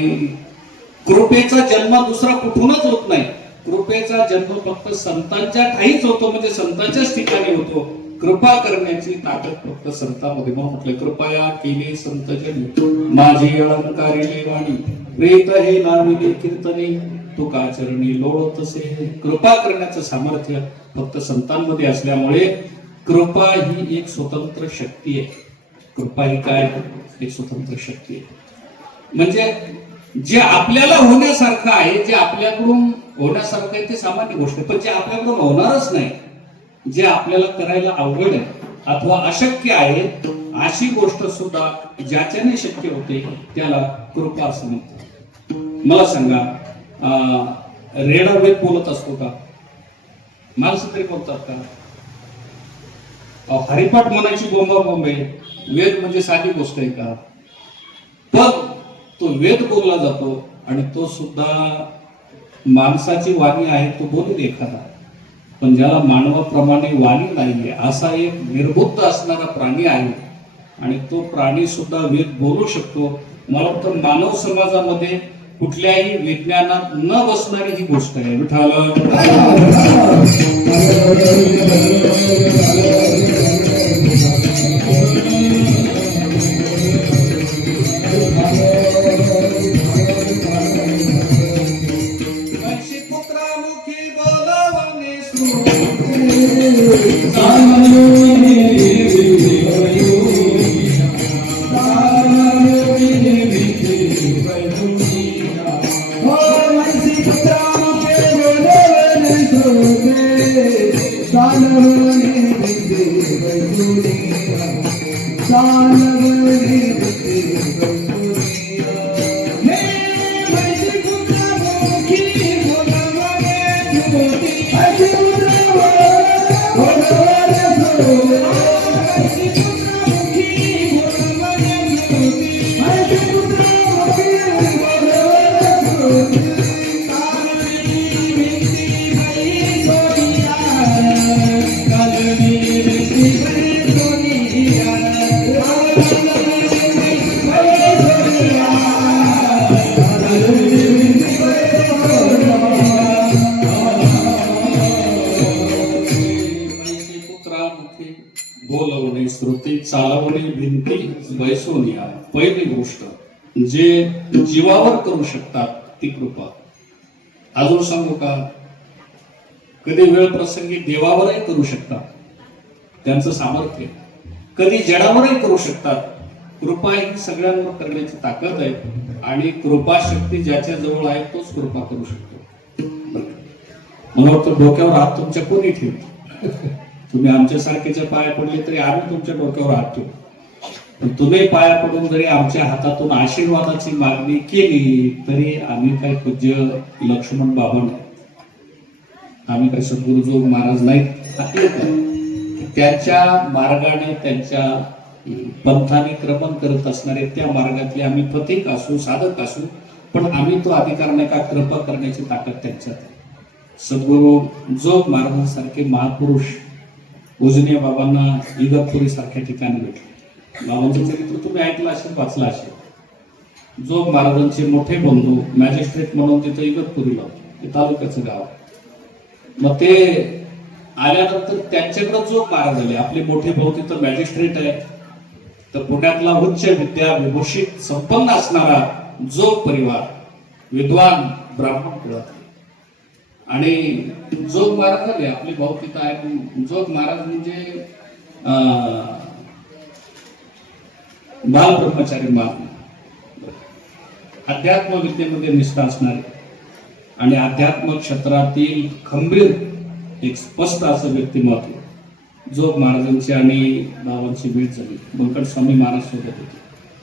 कृपेचा जन्म दुसरा कुठूनच होत नाही. कृपेचा जन्म फक्त संतांच्या ठाईच होतो, म्हणजे संतांच्याच ठिकाणी होतो. कृपा करण्याची ताकद फक्त संतांमध्ये. म्हणून म्हटलं, कृपया केले संत जनी माझी अलंकारिले वाणी, प्रेत हे नाविले कीर्तने तुका चरणी लोळतसे. कृपा करण्याचं सामर्थ्य फक्त संतांमध्ये असल्यामुळे कृपा ही एक स्वतंत्र शक्ती आहे. कृपा ही काय? एक स्वतंत्र शक्ती आहे. म्हणजे जे आपल्याला होण्यासारखं आहे, जे आपल्याकडून होण्यासारखं आहे ते सामान्य गोष्ट आहे. पण जे आपल्याकडून होणारच नाही, जे आपल्याला करायला अवघड आहे अथवा अशक्य आहे, अशी गोष्ट सुद्धा ज्याच्याने शक्य होते त्याला कृपा असं म्हणतात. मला सांगा, रेडा वेद बोलत असतो का? माणसं तरी बोलतात का? हरिपाठ म्हणायची बोंबा बोंबे. वेद म्हणजे साधी गोष्ट आहे का? पण तो वेद बोलला जातो आणि तो सुद्धा माणसाची वाणी आहे, तो बोलेल एखादा. पण ज्याला मानवाप्रमाणे वाणी नाहीये असा एक निर्बुद्ध असणारा प्राणी आहे आणि तो प्राणी सुद्धा वेद बोलू शकतो. मला वाटतं मानव समाजामध्ये कुठल्याही विज्ञानात न बसणारी ही गोष्ट आहे. विठाल बोलवणे श्रुती चालवणे भिंती बैसोनिया. पहिली गोष्ट जे जीवावर करू शकतात ती कृपा. अजून सांगू का? कधी वेळ प्रसंगी देवावरही करू शकतात, त्यांचं सामर्थ्य. कधी जडावरही करू शकतात. कृपा ही सगळ्यांवर करण्याची ताकद आहे आणि कृपा शक्ती ज्याच्या जवळ आहे तोच कृपा करू शकतो. मला वाटतं डोक्यावर हात तुमच्या कोणी ठेवतो? तुम्ही आमच्यासारखेच्या पाया पडले तरी आम्ही तुमच्या डोक्यावर हात ठेवू. तुम्ही पाया पडून जरी आमच्या हातातून आशीर्वादाची मागणी केली तरी आम्ही काही पूज्य लक्ष्मण बाबा नाही. आम्ही काही सद्गुरू जोग महाराज नाहीत, त्यांच्या मार्गाने त्यांच्या पंथाने क्रमण करत असणारे त्या मार्गातले आम्ही पथिक असू, साधक असू, पण आम्ही तो अधिकार नाही का कृपा करण्याची ताकद त्यांच्यात आहे. सद्गुरू जोग महाराजांसारखे महापुरुष पूजनीय बाबांना इगतपुरी सारख्या ठिकाणी भेटले. बाबांचं चरित्र तुम्ही ऐकलं असेल, वाचलं असेल. जोग महाराजांचे मोठे बंधू मॅजिस्ट्रेट म्हणून तिथं इगतपुरीला होते, ते तालुक्याचं गाव. मग ते आल्यानंतर त्यांच्याकडे जोग महाराज आले. आपले मोठे भाऊ तिथं मॅजिस्ट्रेट आहे, तर पुण्यातला उच्च विद्या विभूषित संपन्न असणारा जोग परिवार, विद्वान ब्राह्मण कुळात. आणि जोग महाराज आले, आपले भाऊ तिथं आहे. जोग महाराज म्हणजे बाल ब्रह्मचारी महात्मा, अध्यात्म विद्येमध्ये निष्ठा असणारे आणि अध्यात्म क्षेत्रातील खंबीर एक स्पष्ट असं व्यक्तिमत्व. जोग महाराजांची आणि बाबांची भेट झाली. बंकट स्वामी महाराज सोबत होते.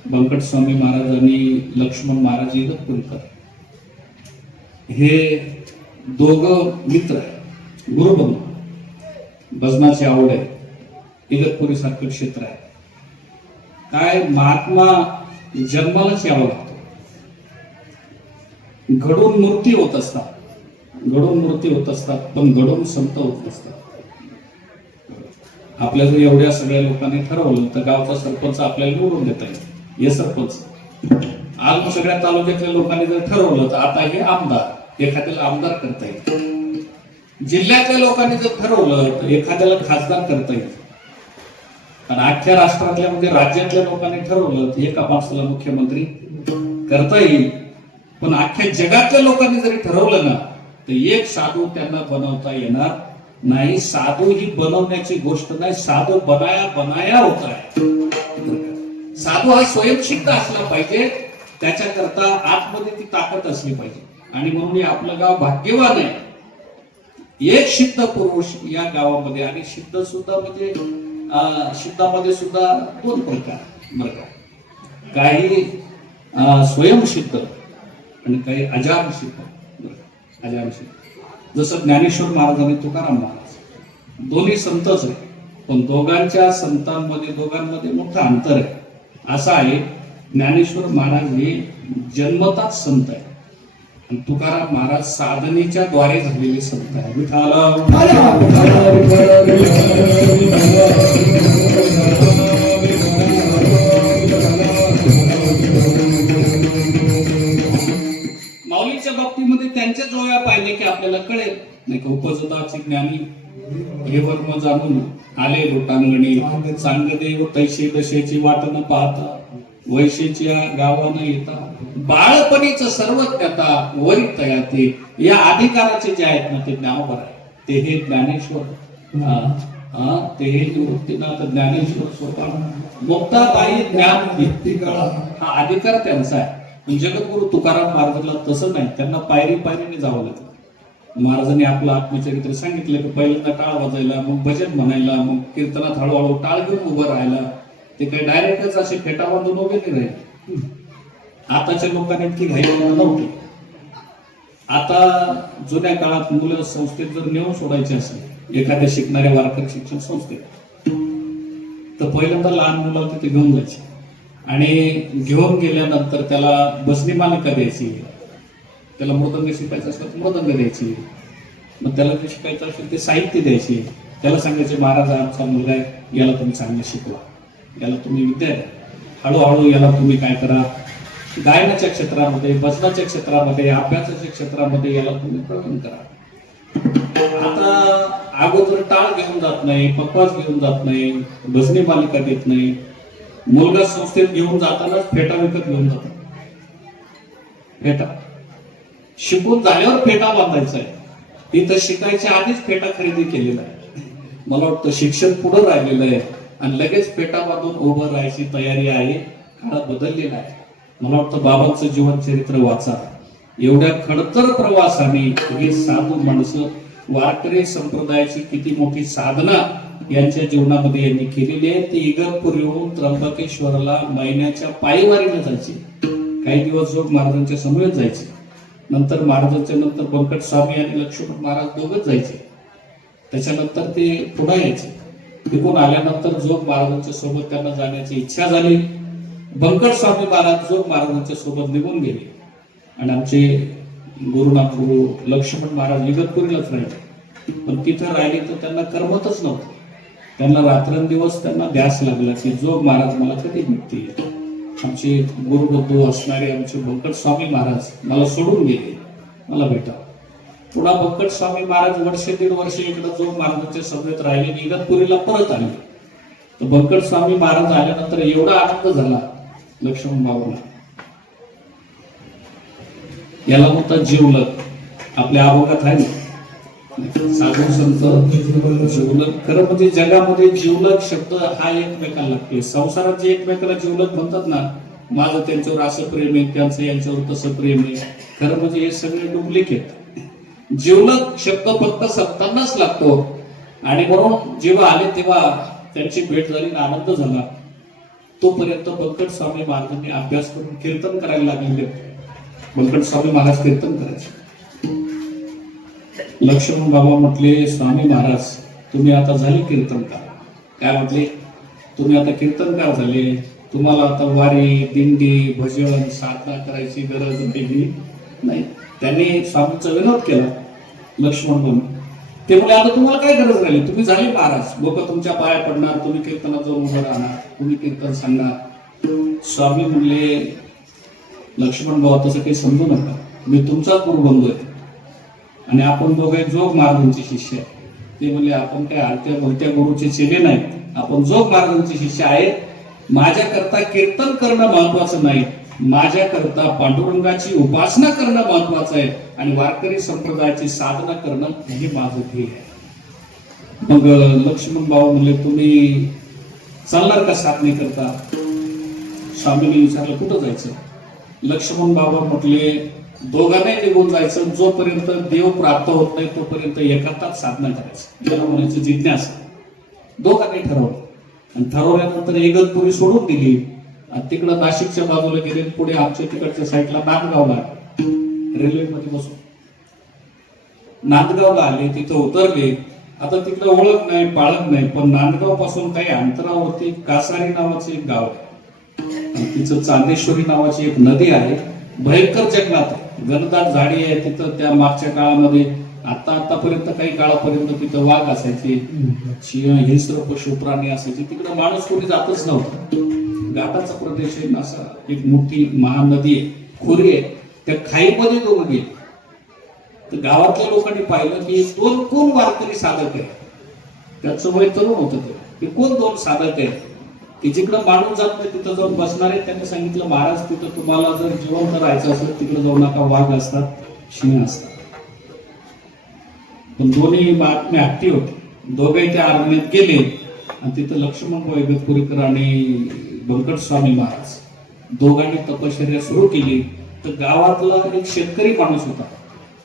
बंकट स्वामी महाराज आणि लक्ष्मण महाराज इगतपुरीकर हे दोघं मित्र आहे, गुरुबंधू. भजनाची आवड आहे, इगतपुरी सारखं क्षेत्र आहे. काय महात्मा जन्मालाच यावं लागतं. घडून मूर्ती होत असतात, घडून मूर्ती होत असतात, पण घडून संत होत नसतात. आपल्या जर एवढ्या सगळ्या लोकांनी ठरवलं तर गावचा सरपंच आपल्याला निवडून देता येईल. हे सरपंच आज सगळ्या तालुक्यातल्या लोकांनी जर ठरवलं तर आता हे आमदार, एखाद्याला आमदार करता येईल. जिल्ह्यातल्या लोकांनी जर ठरवलं तर एखाद्याला खासदार करता येईल. आणि अख्ख्या राष्ट्रातल्या म्हणजे राज्यातल्या लोकांनी ठरवलं तर एका माणसाला मुख्यमंत्री करता येईल. पण अख्ख्या जगातल्या लोकांनी जरी ठरवलं ना तर एक साधू त्यांना बनवता येणार नाही. साधू ही बनवण्याची गोष्ट नाही, साधू बनाया बनाया होत आहे. साधू हा स्वयंसिद्ध असला पाहिजे, त्याच्याकरता आतमध्ये ती ताकद असली पाहिजे. आणि म्हणून हे आपलं गाव भाग्यवान आहे. एक सिद्ध पुरुष या गावामध्ये, आणि सिद्ध सुद्धा म्हणजे सिद्धामध्ये सुद्धा दोन प्रकार बरं का. काही स्वयंसिद्ध आणि काही अजान सिद्ध. अजान सिद्ध जसं ज्ञानेश्वर महाराज आणि तुकाराम महाराज दोन्ही संतच आहे, पण दोघांच्या संतांमध्ये दोघांमध्ये मोठं अंतर आहे. असं आहे, ज्ञानेश्वर महाराज हे जन्मताच संत आहे आणि तुकाराम महाराज साधनेच्या द्वारे झालेले संत आहे. माऊलीच्या बाबतीमध्ये त्यांच्या जोया पाहिले की आपल्याला कळेल नाही का. उपजताचे ज्ञानी हे वर्म जाणून आले लोटांगणी, सांगदेव तैसे दशेची वाट न पाहता, वैशेच्या गावानं येता, बाळपणीच सर्वज्ञता वरी तयाते. या अधिकाराचे जे आहेत ना ते ज्ञानोबर आहे. ते हे ज्ञानेश्वर, ते हे निवृत्तीनाथ ज्ञानेश्वर स्वतः मुक्ताबाई ज्ञान भित्ती कळा, हा अधिकार त्यांचा आहे. जगद्गुरु तुकाराम महाराजांना तसं नाही, त्यांना पायरी पायरीने जावं लागतं. महाराजांनी आपलं आत्मचरित्र सांगितलं की पहिल्यांदा टाळ वाजायला, मग भजन म्हणायला, मग कीर्तनात हळूहळू टाळ घेऊन उभं राहायला. ते काही डायरेक्टच असे फेटा बांधून उभे नाही राहिले. आताच्या लोकांनी इतकी घाई नव्हती. आता जुन्या काळात मुलं संस्थेत जर नेऊन सोडायचे असेल एखाद्या शिकणाऱ्या वारकरी शिक्षण संस्थेत, तर पहिल्यांदा लहान मुलं तिथे घेऊन जायचे आणि घेऊन गेल्यानंतर त्याला बसनी मालिका द्यायची. त्याला मृदंग शिकायचं असलं तर मृदंग द्यायची. मग त्याला जे शिकायचं असेल ते साहित्य द्यायचे. त्याला सांगायचे महाराज आमचा मुलगा आहे, याला तुम्ही चांगलं शिकवा, याला तुम्ही विद्या द्या. हळूहळू याला तुम्ही काय करा, गायनाच्या क्षेत्रामध्ये, भजनाच्या क्षेत्रामध्ये, अभ्यासाच्या क्षेत्रामध्ये याला तुम्ही प्रवीण करा. आता अगोदर टाळ घेऊन जात नाही, पकवास घेऊन जात नाही, भजनी मालिका देत नाही. मुलगा संस्थेत घेऊन जातानाच फेटा विकत घेऊन जातो. फेटा शिकून झाल्यावर फेटा बांधायचा आहे. इथं शिकायच्या आधीच फेटा खरेदी केलेला आहे. मला वाटतं शिक्षण पुढे राहिलेलं आहे आणि लगेच फेटा बांधून उभं राहायची तयारी आहे. काळ बदललेला आहे. मला वाटतं बाबांचं जीवन चरित्र वाचा. एवढ्या खडतर प्रवासाने हे साधू माणसं, वारकरी संप्रदायाची किती मोठी साधना यांच्या जीवनामध्ये यांनी केलेली आहे. ती इगतपुरीहून त्र्यंबकेश्वरला महिन्याच्या पायवारीला जायची. काही दिवस जोग महाराजांच्या समवेत जायचे. नंतर महाराजांच्या नंतर बंकट स्वामी आणि लक्ष्मण महाराज दोघच जायचे. त्याच्यानंतर ते पुन्हा यायचे. तिकडून आल्यानंतर जोग महाराजांच्या सोबत त्यांना जाण्याची इच्छा झाली. बंकट स्वामी महाराज जोग महाराजांच्या सोबत निघून गेले आणि आमचे गुरुनाथ गुरु लक्ष्मण महाराज इगतपुरीलाच राहिले. पण तिथं राहिले तर त्यांना करमतच नव्हतं. त्यांना रात्रंदिवस त्यांना ध्यास लागला की जोग महाराज मला कधी भेटतील. आमचे गुरुबंधू असणारे आमचे बंकट स्वामी महाराज मला सोडून गेले, मला भेटा. पुन्हा बंकट स्वामी महाराज वर्ष दीड वर्ष इकडे जोग महाराजांच्या सभेत राहिले, इगतपुरीला परत आले. तर बंकट स्वामी महाराज आल्यानंतर एवढा आनंद झाला लक्ष्मण बाबांना. याला म्हणतात जिवलग. आपल्या अभंगात आहे ना साधू संत जिवलग. खरं म्हणजे जगामध्ये जिवलग शब्द हा एकमेकाला लागतोय. संसारात जे एकमेकाला जिवलग म्हणतात ना, माझं त्यांच्यावर असं प्रेम आहे, त्यांचं यांच्यावर तसं प्रेम आहे, खरं म्हणजे हे सगळे डुप्लिकेट. जिवलग शब्द फक्त संतांनाच लागतो. आणि म्हणून जेव्हा आले तेव्हा त्यांची भेट झाली, आनंद झाला. तोपर्यंत बंकट स्वामी महाराजांनी अभ्यास करून कीर्तन करायला लागले. बंकट स्वामी महाराज कीर्तन करायचे. लक्ष्मण बाबा म्हटले, स्वामी महाराज तुम्ही आता झाले कीर्तनकार. काय म्हटले, तुम्ही आता कीर्तनकार झाले, तुम्हाला आता वारी दिंडी भजन साधना करायची गरज नाही. त्यांनी स्वामींचा विरोध केला लक्ष्मण म्हणून. ते म्हणे आता तुम्हाला काय गरज राहिली, तुम्ही झाले महाराज, लोक तुमच्या पाया पडणार, तुम्ही कीर्तनात जाऊन उभं राहणार, तुम्ही कीर्तन सांगणार. स्वामी म्हणले, लक्ष्मण बाबा तसं काही समजू नका, मी तुमचाच गुरुबंधू आहे आणि आपण दोघे जोग महाराजांचे शिष्य आहे. ते म्हणले, आपण काय आलत्या भलत्या गुरुचे चेले नाही, आपण जोग महाराजांचे शिष्य आहे. माझ्याकरता कीर्तन करणं महत्वाचं नाही, माझ्याकरता पांडुरंगाची उपासना करणं महत्वाचं आहे आणि वारकरी संप्रदायाची साधना करणं हे माझं ध्येय आहे. मग लक्ष्मण बाबा म्हणले, तुम्ही चालणार का साधने करता? स्वामींनी विचारलं, कुठं जायचं? लक्ष्मण बाबा म्हटले, दोघांनाही निघून जायचं, जोपर्यंत देव प्राप्त होत नाही तोपर्यंत एकांतात साधना करायचं. त्याला म्हणायचं जिज्ञासा. दोघांनी ठरवलं आणि ठरवल्यानंतर इगतपुरी सोडून दिली आणि तिकडं नाशिकच्या बाजूला गेले. पुढे आमच्या तिकडच्या साईडला नांदगावला रेल्वेमध्ये बसून नांदगावला आले. तिथं उतरले. आता तिथलं ओळख नाही पाळख नाही, पण नांदगाव पासून काही अंतरावरती कासारी नावाचं एक गाव आहे आणि तिचं चांदेश्वरी नावाची एक नदी आहे. भयंकर जंगलात घनदाट झाडी आहे तिथं. त्या मागच्या काळामध्ये आतापर्यंत काही काळापर्यंत तिथं वाघ असायचे, सिंह हिंस्र पशु प्राणी असायचे. तिकडं माणूस कोणी जातच नव्हतं. घाटाचा प्रदेश आहे, असा एक मोठी महानदी आहे, खोरी आहे. त्या खाईमध्ये दोघं गेले. तर गावातल्या लोकांनी पाहिलं की दोन कोण वारकरी साधक आहे. त्याचं वय तरुण होतं. ते कोण दोन साधक आहेत की जिकडं माणूस जात नाही तिथं जाऊन बसणार आहे. त्यांनी सांगितलं, महाराज तिथं तुम्हाला जर जिवंत राहायचं असेल तिकडे जाऊ नका, वाघ असतात, सिंह असतात. पण दोन्ही बातमी हट्टी होते. दोघे त्या अरण्यात गेले आणि तिथं लक्ष्मण इगतपुरीकर आणि बंकट स्वामी महाराज दोघांनी तपश्चर्या सुरू केली. तर गावातला एक शेतकरी माणूस होता.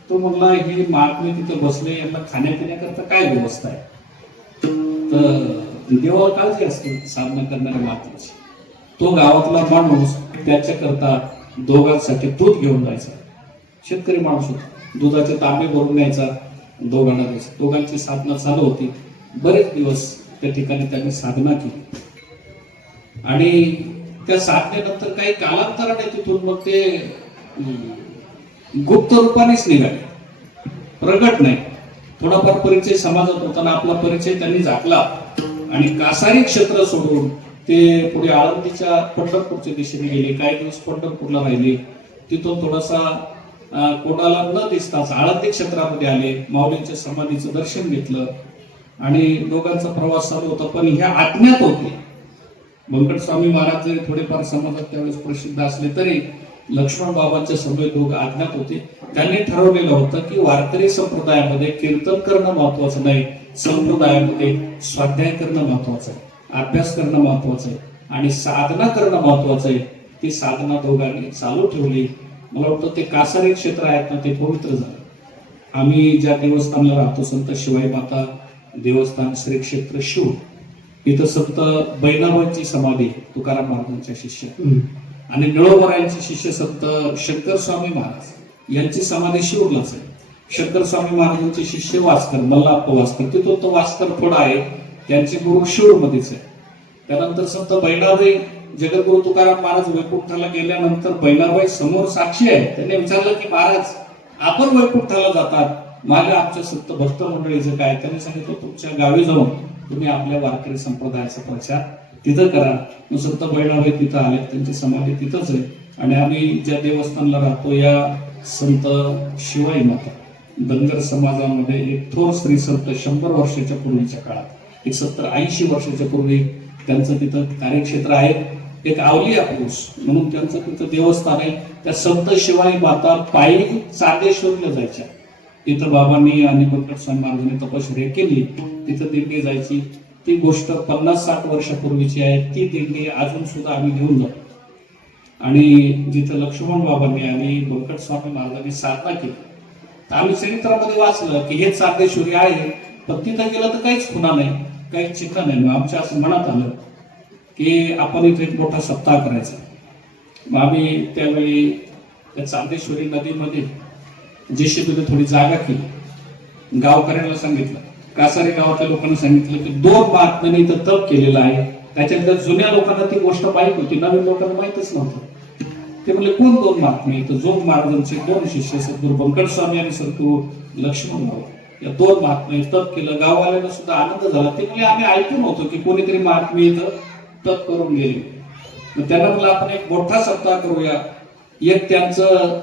तो म्हणला, हे महात्मे तिथं बसले, यांना खाण्यापिण्याकरता काय व्यवस्था आहे? तर देवाला काळजी असते साधना करणाऱ्या माणसाची. तो गावातला माणूस त्याच्याकरता दोघांसाठी दूध घेऊन जायचा. शेतकरी माणूस होता. दुधाचे तांबे भरून न्यायचा दोघांना द्यायचा. दोघांची साधना चालू होती. बरेच दिवस त्या ठिकाणी त्यांनी साधना केली आणि त्या साधनेनंतर काही कालांतराने तिथून मग ते गुप्त रूपानेच निघाले, प्रगट नाही. थोडाफार परिचय समाजात होताना आपला परिचय त्यांनी झाकला आणि कासारी क्षेत्र सोडून ते पुढे आळंदीच्या पंढरपूरच्या दिशेने गेले. काही दिवस पंढरपूरला राहिले. तिथून थोडासा कोणाला न दिसताच आळंदी क्षेत्रामध्ये आले. माऊलींच्या समाधीचं दर्शन घेतलं आणि दोघांचा प्रवास चालू होता. पण ह्या अज्ञात होते. बंकट स्वामी महाराज जरी थोडेफार समाजात त्यावेळेस प्रसिद्ध असले तरी लक्ष्मण बाबांच्या सगळे लोक अज्ञात होते. त्यांनी ठरवलेलं होतं की वारकरी संप्रदायामध्ये कीर्तन करणं महत्वाचं नाही, संप्रदायामध्ये स्वाध्याय करणं महत्वाचं आहे, अभ्यास करणं महत्वाचं आहे आणि साधना करणं महत्वाचं आहे. ती साधना दोघांनी चालू ठेवली. मला वाटतं ते कासारी क्षेत्र आहेत ना, ते पवित्र झालं. आम्ही ज्या देवस्थानला राहतो, संत शिवाई माता देवस्थान श्री क्षेत्र शिव, इथं संत बैनाबाईंची समाधी, तुकाराम महाराजांच्या शिष्य, आणि निळोबरायांचे शिष्य संत शंकर स्वामी महाराज यांची समाधी शिरूरलाच आहे. शंकर स्वामी महाराजांचे शिष्य वास्कर, मल्लाप्पा वास्कर, तिथून तो वास्कर थोडा आहे, त्यांचे गुरु शिरूरमध्येच आहे. त्यानंतर संत बहिणाबाई, जगद्गुरु तुकाराम महाराज वैकुंठाला गेल्यानंतर बहिणाबाई समोर साक्षी आहे. त्यांनी विचारलं की महाराज आपण वैकुंठाला जातात, माझ्या आमच्या संत भक्त मंडळीचं काय? त्यांनी सांगितलं तुमच्या गावी जाऊन तुम्ही आपल्या वारकरी संप्रदायाचा प्रचार तिथं करा. मग संत बहिणाबाई तिथं आले, त्यांची समाधी तिथंच आहे. आणि आम्ही ज्या देवस्थानला राहतो या संत शिवाई माता धनगर समाजामध्ये एक थोर स्त्री संत 100 वर्षाच्या पूर्वीच्या काळात, एक 70-80 वर्षाच्या पूर्वी त्यांचं तिथं कार्यक्षेत्र आहे. एक आवलिया पुरुष म्हणून त्यांचं तिथं देवस्थान आहे. त्या संत शिवाई माता पायी चांदेश्वरीला जायच्या. तिथं बाबांनी आणि बंकट स्वामी महाराजांनी तपश्चर्या केली, तिथं दिंडी जायची. ती गोष्ट 50-60 वर्षापूर्वीची आहे. ती दिंडी अजून सुद्धा आम्ही घेऊन जातो. आणि जिथं लक्ष्मण बाबांनी आणि बंकट स्वामी महाराजांनी साधना केली, तर आम्ही चरित्रामध्ये वाचलं की हे चांदेश्वरी आहे, पण तिथं गेलं तर काहीच खुणा नाही, काहीच चिन्ह नाही. मग आमच्या असं मनात आलं की आपण इथे एक मोठा सप्ताह करायचा. मग आम्ही त्यावेळी त्या चांदेश्वरी नदीमध्ये जेसीबीने थोडी जागा केली. गावकऱ्यांना सांगितलं, कासारे गावातल्या लोकांना सांगितलं की 2 महात्म्यांनी इथं तप केलेलं आहे. त्याच्यातल्या जुन्या लोकांना ती गोष्ट माहीत होती, नवीन लोकांना माहीतच नव्हतं. ते म्हणले कोण 2 महात्मे? तर जोग महाराजांचे 2 शिष्य सद्गुरू बंकट स्वामी आणि सद्गुरू लक्ष्मण बाबा, या 2 महात्मे तप केलं. गाववाल्यांना सुद्धा आनंद झाला. ते म्हणजे आम्ही ऐकून होतो की कोणीतरी महात्मे इथं तप करून गेले. मग त्यांना म्हणलं आपण एक मोठा सप्ताह करूया. एक त्यांचं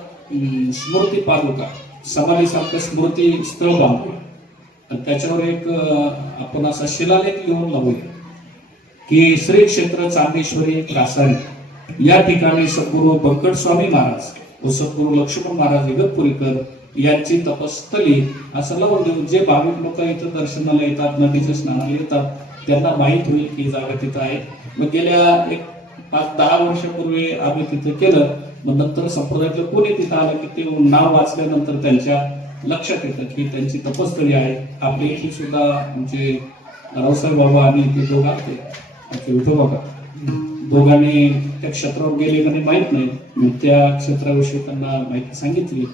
स्मृती पादुका समाधीसारखं स्मृती स्थळ बांधूया आणि त्याच्यावर एक आपण असा शिलालेख लिहून लावूया की श्री क्षेत्र चांदेश्वरी कासारी या ठिकाणी सद्गुरू बंकट स्वामी महाराज व सद्गुरू लक्ष्मण महाराज इगतपुरीकर यांची तपस्थली असं लावून देऊन जे भाविक लोक इथं दर्शनाला येतात, नदीच्या स्नानाला येतात, त्यांना माहीत होईल की जागा तिथं आहे. मग गेल्या एक 5-10 वर्षापूर्वी आम्ही तिथं केलं. मग नंतर संप्रदायातलं कोणी तिथं आलं की ते नाव वाचल्यानंतर त्यांच्या लक्षात येतं की त्यांची तपस्थळी आहे. आपल्या इथली सुद्धा म्हणजे रावसाहेब बाबा आणि ते दोघं आमचे विठो बाबा दोघांनी त्या क्षेत्रावर गेले आणि माहीत नाही. मग त्या क्षेत्राविषयी त्यांना माहिती सांगितली.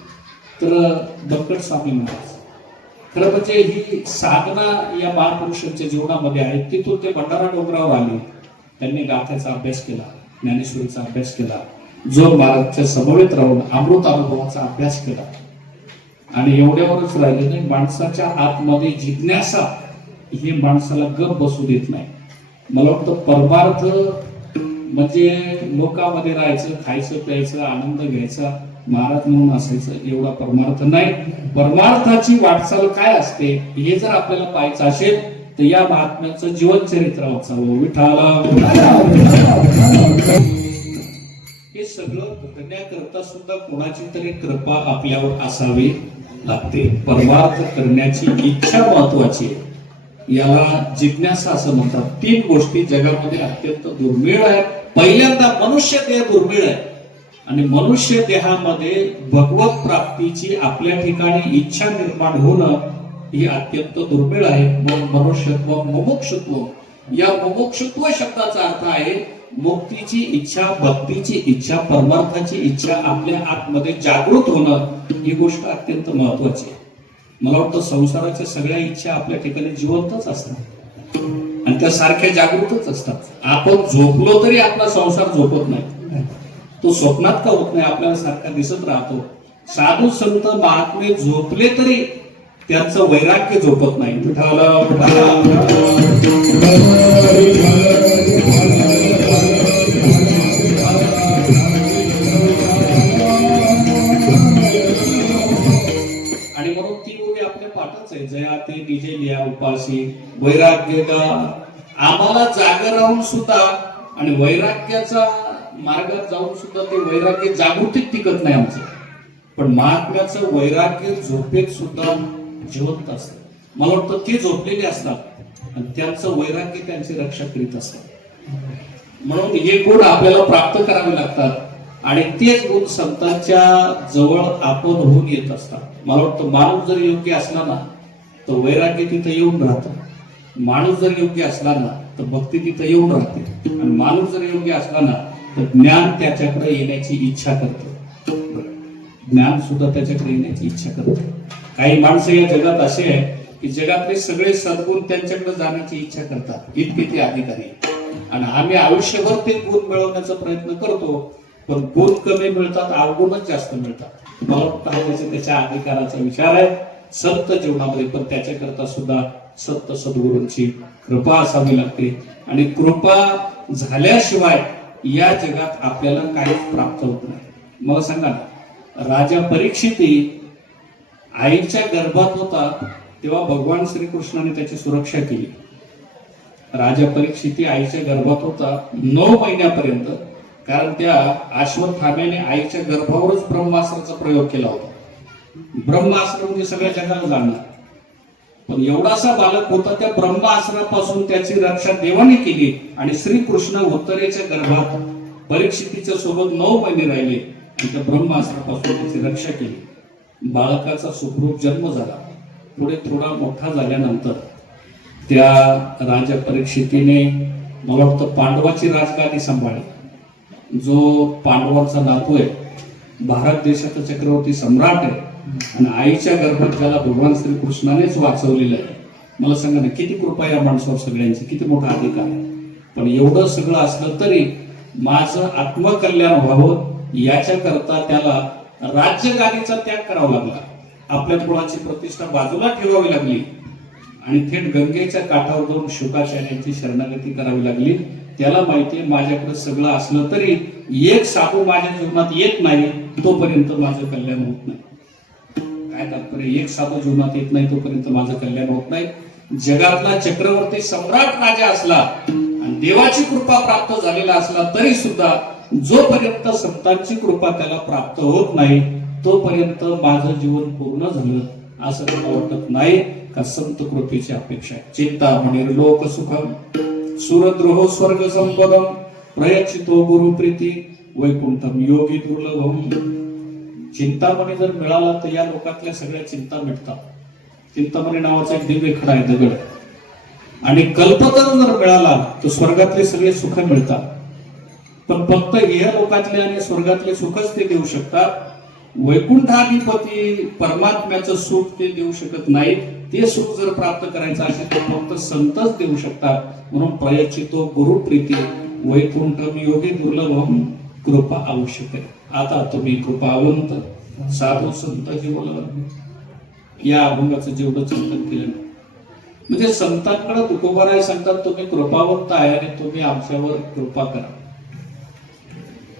तर बंकट स्वामी महाराज खरं म्हणजे ही साधना या महापुरुषांच्या जीवनामध्ये आहे. तिथून ते भंडारा डोंगरावर आले. त्यांनी गाथ्याचा अभ्यास केला, ज्ञानेश्वरीचा अभ्यास केला, जोग महाराजच्या समवेत राहून अमृत अनुभवाचा अभ्यास केला. आणि एवढ्यावरच राहिले नाही, माणसाच्या आतमध्ये जिज्ञासा ही माणसाला गप बसू देत नाही. मला वाटतं परमार्थ म्हणजे लोकांमध्ये राहायचं, खायचं प्यायचं, आनंद घ्यायचा, महाराज म्हणून असायचं, एवढा परमार्थ नाही. परमार्थाची वाटचाल काय असते हे जर आपल्याला पाहायचं असेल तर या महात्म्याचं जीवन चरित्र वाचावं. विठाला हे सगळं घडण्याकरता सुद्धा कोणाची तरी कृपा आपल्यावर असावी लागते. परमार्थ करण्याची इच्छा महत्वाची आहे. याला जिज्ञासा असं म्हणतात. 3 गोष्टी जगामध्ये अत्यंत दुर्मिळ आहेत. पहिल्यांदा मनुष्य देह दुर्मिळ आहे आणि मनुष्य देहामध्ये भगवत प्राप्तीची आपल्या ठिकाणी इच्छा निर्माण होणं ही अत्यंत दुर्मिळ आहे. मनुष्यत्व मुमुक्षुत्व, या मुमुक्षुत्व शब्दाचा अर्थ आहे मुक्तीची इच्छा, भक्तीची इच्छा, परमार्थाची इच्छा आपल्या आतमध्ये जागृत होणं. ही गोष्ट अत्यंत महत्वाची आहे. मला वाटतं संसाराच्या सगळ्या इच्छा आपल्या ठिकाणी जिवंतच असतात आणि त्या सारख्या जागृतच असतात. आपण झोपलो तरी आपला संसार झोपत नाही, तो स्वप्नात का होत नाही, आपल्याला सारखा दिसत राहतो. साधू संत महात्मे झोपले तरी त्यांचं वैराग्य झोपत नाही. आणि म्हणून ती ओवी आपल्या पाठच आहे, जया ते निजे लिया उपासी वैराग्य का. आम्हाला जागा राहून सुद्धा आणि वैराग्याचा मार्गात जाऊन सुद्धा ते वैराग्य जागृतीत टिकत नाही आमचं. पण महात्म्याचं वैराग्य झोपेत सुद्धा जिवंत असतं. मला वाटतं ते झोपलेले असतात आणि त्यांचं वैराग्य त्यांची रक्षा करीत असतात. म्हणून हे गुण आपल्याला प्राप्त करावे लागतात आणि तेच गुण संतांच्या जवळ आपण होऊन येत असतात. मला वाटतं माणूस जर योग्य असला ना तर वैराग्य तिथं येऊन राहतं. माणूस जर योग्य असला ना तर भक्ती तिथं येऊन राहते आणि माणूस जर योग्य असला ना तर ज्ञान त्याच्याकडे येण्याची इच्छा करतो. ज्ञान सुद्धा त्याच्याकडे येण्याची इच्छा करते. काही माणसं या जगात असे आहे की जगातले सगळे सद्गुण त्यांच्याकडे जाण्याची इच्छा करतात, इतके ते अधिकारी. आणि आम्ही आयुष्यभर ते गुण मिळवण्याचा प्रयत्न करतो, पण गुण कमी मिळतात, अवगुणच जास्त मिळतात. मला वाटतं हा त्याच्या अधिकाराचा विचार आहे संत जीवनामध्ये. पण त्याच्याकरता सुद्धा संत सद्गुरूंची कृपा असावी लागते. आणि कृपा झाल्याशिवाय या जगात आपल्याला काहीच प्राप्त होत नाही. मला सांगा ना, राजा परीक्षित आईच्या गर्भात होता तेव्हा भगवान श्रीकृष्णाने त्याची सुरक्षा केली. राजा परीक्षित आईच्या गर्भात होता 9 महिन्यापर्यंत, कारण त्या अश्वत्थाम्याने आईच्या गर्भावरच ब्रह्मास्त्राचा प्रयोग केला होता. ब्रह्मास्त्र म्हणजे सगळ्या जगाला जाणणार. पण एवढासा बालक होता, त्या ब्रह्मास्त्रापासून त्याची रक्षा देवाने केली. आणि श्रीकृष्ण उत्तरेच्या गर्भात परीक्षितीच्या सोबत 9 महिने राहिले आणि त्या ब्रह्मास्त्रापासून त्याची रक्षा केली. बालकाचा सुखरूप जन्म झाला. पुढे थोडा मोठा झाल्यानंतर त्या राजा परीक्षितीने मला वाटतं पांडवाची राजगादी सांभाळली. जो पांडवांचा नातू आहे, भारत देशाचा चक्रवर्ती सम्राट आहे, आणि आईच्या गर्भात ज्याला भगवान श्रीकृष्णानेच वाचवलेलं आहे. मला सांगा ना, किती कृपा या माणसावर सगळ्यांची, किती मोठा अधिकार आहे. पण एवढं सगळं असलं तरी माझं आत्मकल्याण व्हावं याच्याकरता त्याला राज्यगादीचा त्याग करावा लागला. आपल्या कुळाची प्रतिष्ठा बाजूला ठेवावी लागली आणि थेट गंगेच्या काठावर जाऊन शुकाचार्यांची शरणागती करावी लागली. त्याला माहितीये माझ्याकडे सगळं असलं तरी एक साधू माझ्या जीवनात येत नाही तोपर्यंत माझं कल्याण होत नाही. काय तात्पर्य? एक साधू जीवनात येत नाही तोपर्यंत माझं कल्याण होत नाही. जगातला चक्रवर्ती सम्राट राजा असला आणि देवाची कृपा प्राप्त झालेला असला तरी सुद्धा जोपर्यंत संतांची कृपा त्याला प्राप्त होत नाही तोपर्यंत माझं जीवन पूर्ण झालं असं मला वाटत नाही. का संत कृपेची अपेक्षा आहे. चिंतामणी लोक सुखम सुरद्रोह स्वर्ग संपदम प्रयचितो गुरु प्रीती वैकुंठम योगी दुर्लभम. चिंतामणी जर मिळाला तर या लोकातल्या सगळ्या चिंता मिटतात. चिंतामणी नावाचा एक दिव्य खडा आहे, दगड. आणि कल्पतरू जर मिळाला तर स्वर्गातले सगळे सुख मिळतात. पण फक्त या लोकातले आणि स्वर्गातले सुखच ते देऊ शकतात. वैकुंठाधिपती परमात्म्याचं सुख ते देऊ शकत नाही. ते सुख जर प्राप्त करायचं असेल तर फक्त संतच देऊ शकतात. म्हणून प्रयचितो गुरु प्रीती वैकुंठम योगी दुर्लभम कृपा आवश्यक आहे. आता तुम्ही कृपावंत साधू संत जीवला या अभंगाचं जेवढं चिंतन केलं म्हणजे संतांकडे तुकोबाराय सांगतात तुम्ही कृपावंत आहे आणि तुम्ही आमच्यावर कृपा करा.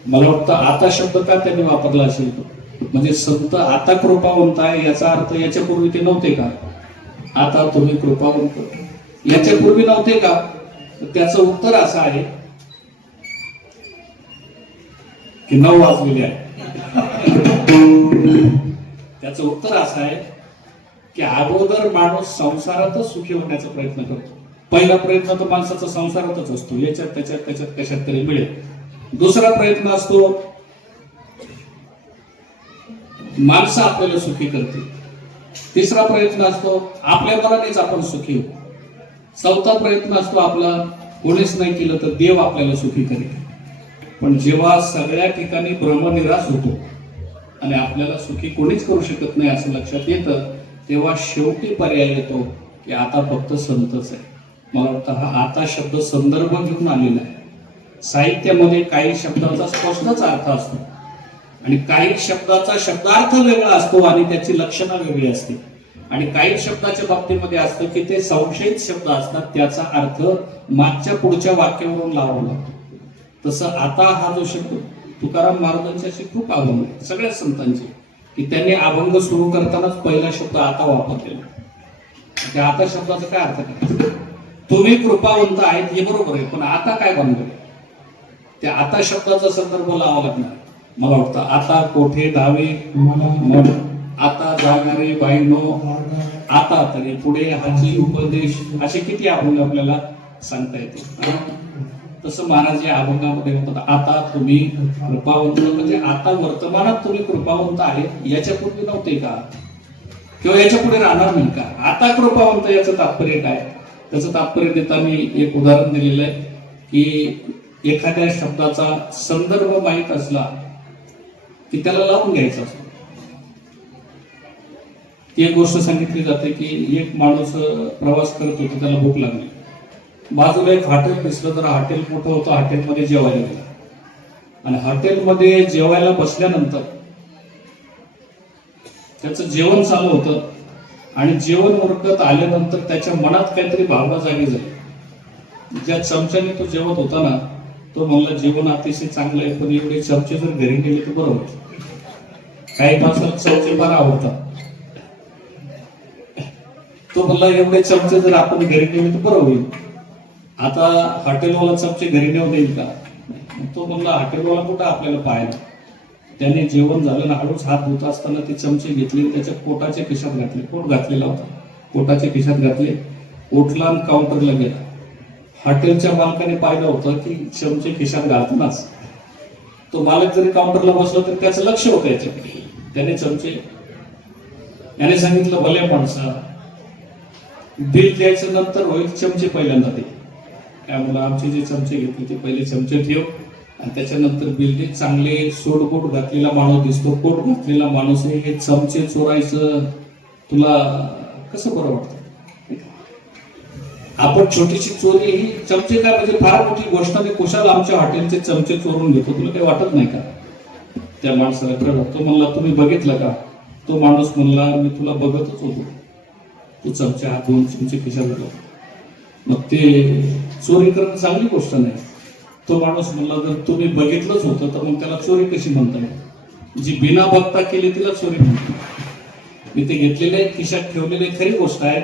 मला वाटतं आता शब्द का त्यांनी वापरला असेल तो, म्हणजे संत आता कृपावंत आहे याचा अर्थ याच्यापूर्वी ते नव्हते का? आता तुम्ही कृपावंत याच्यापूर्वी नव्हते का? त्याचं उत्तर असं आहे की 9 वाजलेले आहे. त्याचं उत्तर असं आहे की अगोदर माणूस संसारातच सुखी होण्याचा प्रयत्न करतो. पहिला प्रयत्न तर माणसाचा संसारातच असतो, याच्यात त्याच्यात कशात तरी मिळेल. दुसरा प्रयत्न असतो माणसं आपल्याला सुखी करते. तिसरा प्रयत्न असतो आपल्या मनानेच आपण सुखी होऊ. चौथा प्रयत्न असतो आपला कोणीच नाही केलं तर देव आपल्याला सुखी करेल. पण जेव्हा सगळ्या ठिकाणी भ्रमनिराश होतो आणि आपल्याला सुखी कोणीच करू शकत नाही असं लक्षात येतं तेव्हा शेवटी पर्याय येतो की आता फक्त संतच आहे. मला वाटतं हा आता शब्द संदर्भ घेऊन आलेला आहे. साहित्यामध्ये काही शब्दाचा स्पष्टच अर्थ असतो आणि काही शब्दाचा शब्दार्थ वेगळा असतो आणि त्याची लक्षणं वेगळी असते. आणि काही शब्दाच्या बाबतीमध्ये असतं की ते संशयित शब्द असतात, त्याचा अर्थ मागच्या पुढच्या वाक्यावरून लावावा लागतो. तसं आता हा जो शब्द तुकाराम महाराजांच्याशी खूप अभंग आहे सगळ्या संतांचे की त्यांनी अभंग सुरू करतानाच पहिला शब्द आता वापरलेला. त्या आता शब्दाचा काय अर्थ करायचा? तुम्ही कृपावंत आहेत हे बरोबर आहे, पण आता काय बनवलं? त्या आता शब्दाचा संदर्भ लावा लागणार. मला वाटतं आता कोठे धावे आता जाणारे बाईनो आता तरी पुढे हाची उपदेश असे किती अभंग आपल्याला सांगता येते. तसं महाराज या अभंगामध्ये म्हणतात आता तुम्ही कृपावंत म्हणजे आता वर्तमानात तुम्ही कृपावंत आहेत, याच्या पूर्वी नव्हते का किंवा याच्या पुढे राहणार नाही का? आता कृपावंत याचं तात्पर्य काय? त्याचं तात्पर्य देताना एक उदाहरण दिलेलं आहे की एखाद्या शब्दाचा संदर्भ माहीत असला की त्याला लावून घ्यायचा असतो. ती एक गोष्ट सांगितली जाते की एक माणूस प्रवास करत होता, त्याला भूक लागली. बाजूला एक हॉटेल दिसलं, तर हॉटेल मोठं होतं, हॉटेलमध्ये जेवायला गेला. आणि हॉटेलमध्ये जेवायला बसल्यानंतर त्याचं जेवण चालू होतं आणि जेवण उरकत आल्यानंतर त्याच्या मनात काहीतरी भावना जागी झाली. ज्या चमच्याने तो जेवत होता ना, तो म्हणला जेवण अतिशय चांगलं आहे, पण एवढे चमचे जर घरी गेले तर बरं होईल. काही माणसाला चमचे फार आवडतात. तो म्हणला एवढे चमचे जर आपण घरी नेले तर बरं होईल. आता हॉटेलवाला चमचे घरी नेऊ देईल का? तो म्हणला हॉटेलवाला कुठं आपल्याला पाहायला. त्याने जेवण झालं ना, हळूच हात धुत असताना ते चमचे घेतले, त्याच्या पोटाच्या खिशात घातले. पोट घातलेला होता, पोटाच्या खिशात घातले, उठला आणि काउंटरला गेला. हॉटेलच्या मालकाने पाहिलं होतं की चमचे खिशात घालतानाच तो मालक जरी काउंटरला बसला तर त्याचं लक्ष होतं याच्याकडे. त्याने चमचे, याने सांगितलं भले माणसा, बिल द्यायचं नंतर होईल, चमचे पहिल्यांदा दे. काय म्हणलं, आमचे जे चमचे घेतले ते पहिले चमचे ठेव आणि त्याच्यानंतर बिल दे. चांगले सोडकोट घातलेला माणूस दिसतो, कोट घातलेला माणूस आहे, हे चमचे चोरायचं तुला कसं बरं वाटतं? आपण छोटीशी चोरी ही चमचे काय म्हणजे फार मोठी गोष्ट नाही. कुशाला आमच्या हॉटेलचे चमचे चोरून घेतो, तुला काही वाटत नाही का? त्या माणसाला कळलं. तो म्हणला तुम्ही बघितलं का? तो माणूस म्हणला मी तुला बघतच होतो, तू चमचे हात दोन चमचे खिशात घातला. मग ते चोरी करणं चांगली गोष्ट नाही. तो माणूस म्हणला जर तुम्ही बघितलंच होतं तर मग त्याला चोरी कशी म्हणता येईल? जी बिना बघता केली तिला चोरी म्हणतो. मी ते घेतलेले खिशात ठेवलेले खरी गोष्ट आहे.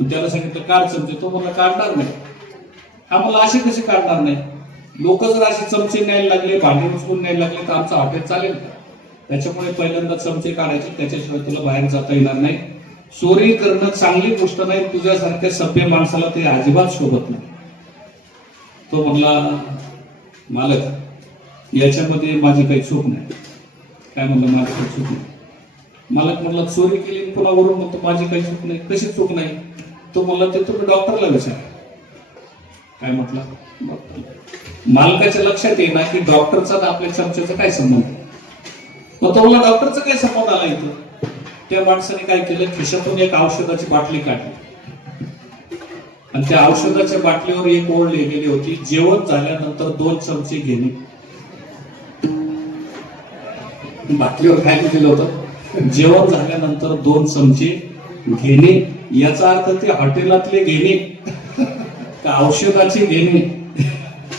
त्याला सांगितलं काढ चमचे, तो मला काढणार नाही. हा मला असे कसे काढणार नाही? लोक जर असे चमचे न्यायला लागले, भांडे उचलून न्यायला लागले तर आमचं हॉटेल चालेल का? त्याच्यामुळे पहिल्यांदा चमचे काढायचे, त्याच्याशिवाय तुला बाहेर जाता येणार नाही. चोरी करणं चांगली गोष्ट नाही, तुझ्यासारख्या सभ्य माणसाला ते अजिबात शोभत नाही. तो म्हणला मालक याच्यामध्ये माझी काही चूक नाही. काय म्हणलं, माझी काही चूक नाही. मालक म्हणला चोरी केली पुन्हा वरून म्हणतो माझी काही चूक नाही. कशी चूक नाही? तो म्हणला ते तुम्ही डॉक्टरला विचारा. काय म्हटलं? डॉक्टर. मालकाच्या लक्षात येईना की डॉक्टरचा आणि आपल्या चमच्याचा काय संबंध. मग तो म्हणला डॉक्टरचा काय संबंध आला इथं? त्या माणसाने काय केलं, खिशातून एक औषधाची बाटली काढली आणि त्या औषधाच्या बाटलीवर एक ओळ लिहिलेली होती, जेवण झाल्यानंतर 2 चमचे घेणे. बाटलीवर काय लिहिलेलं होतं? जेवण झाल्यानंतर 2 चमचे घेणे. याचा अर्थ ते हॉटेलातले घेणे का औषधाचे घेणे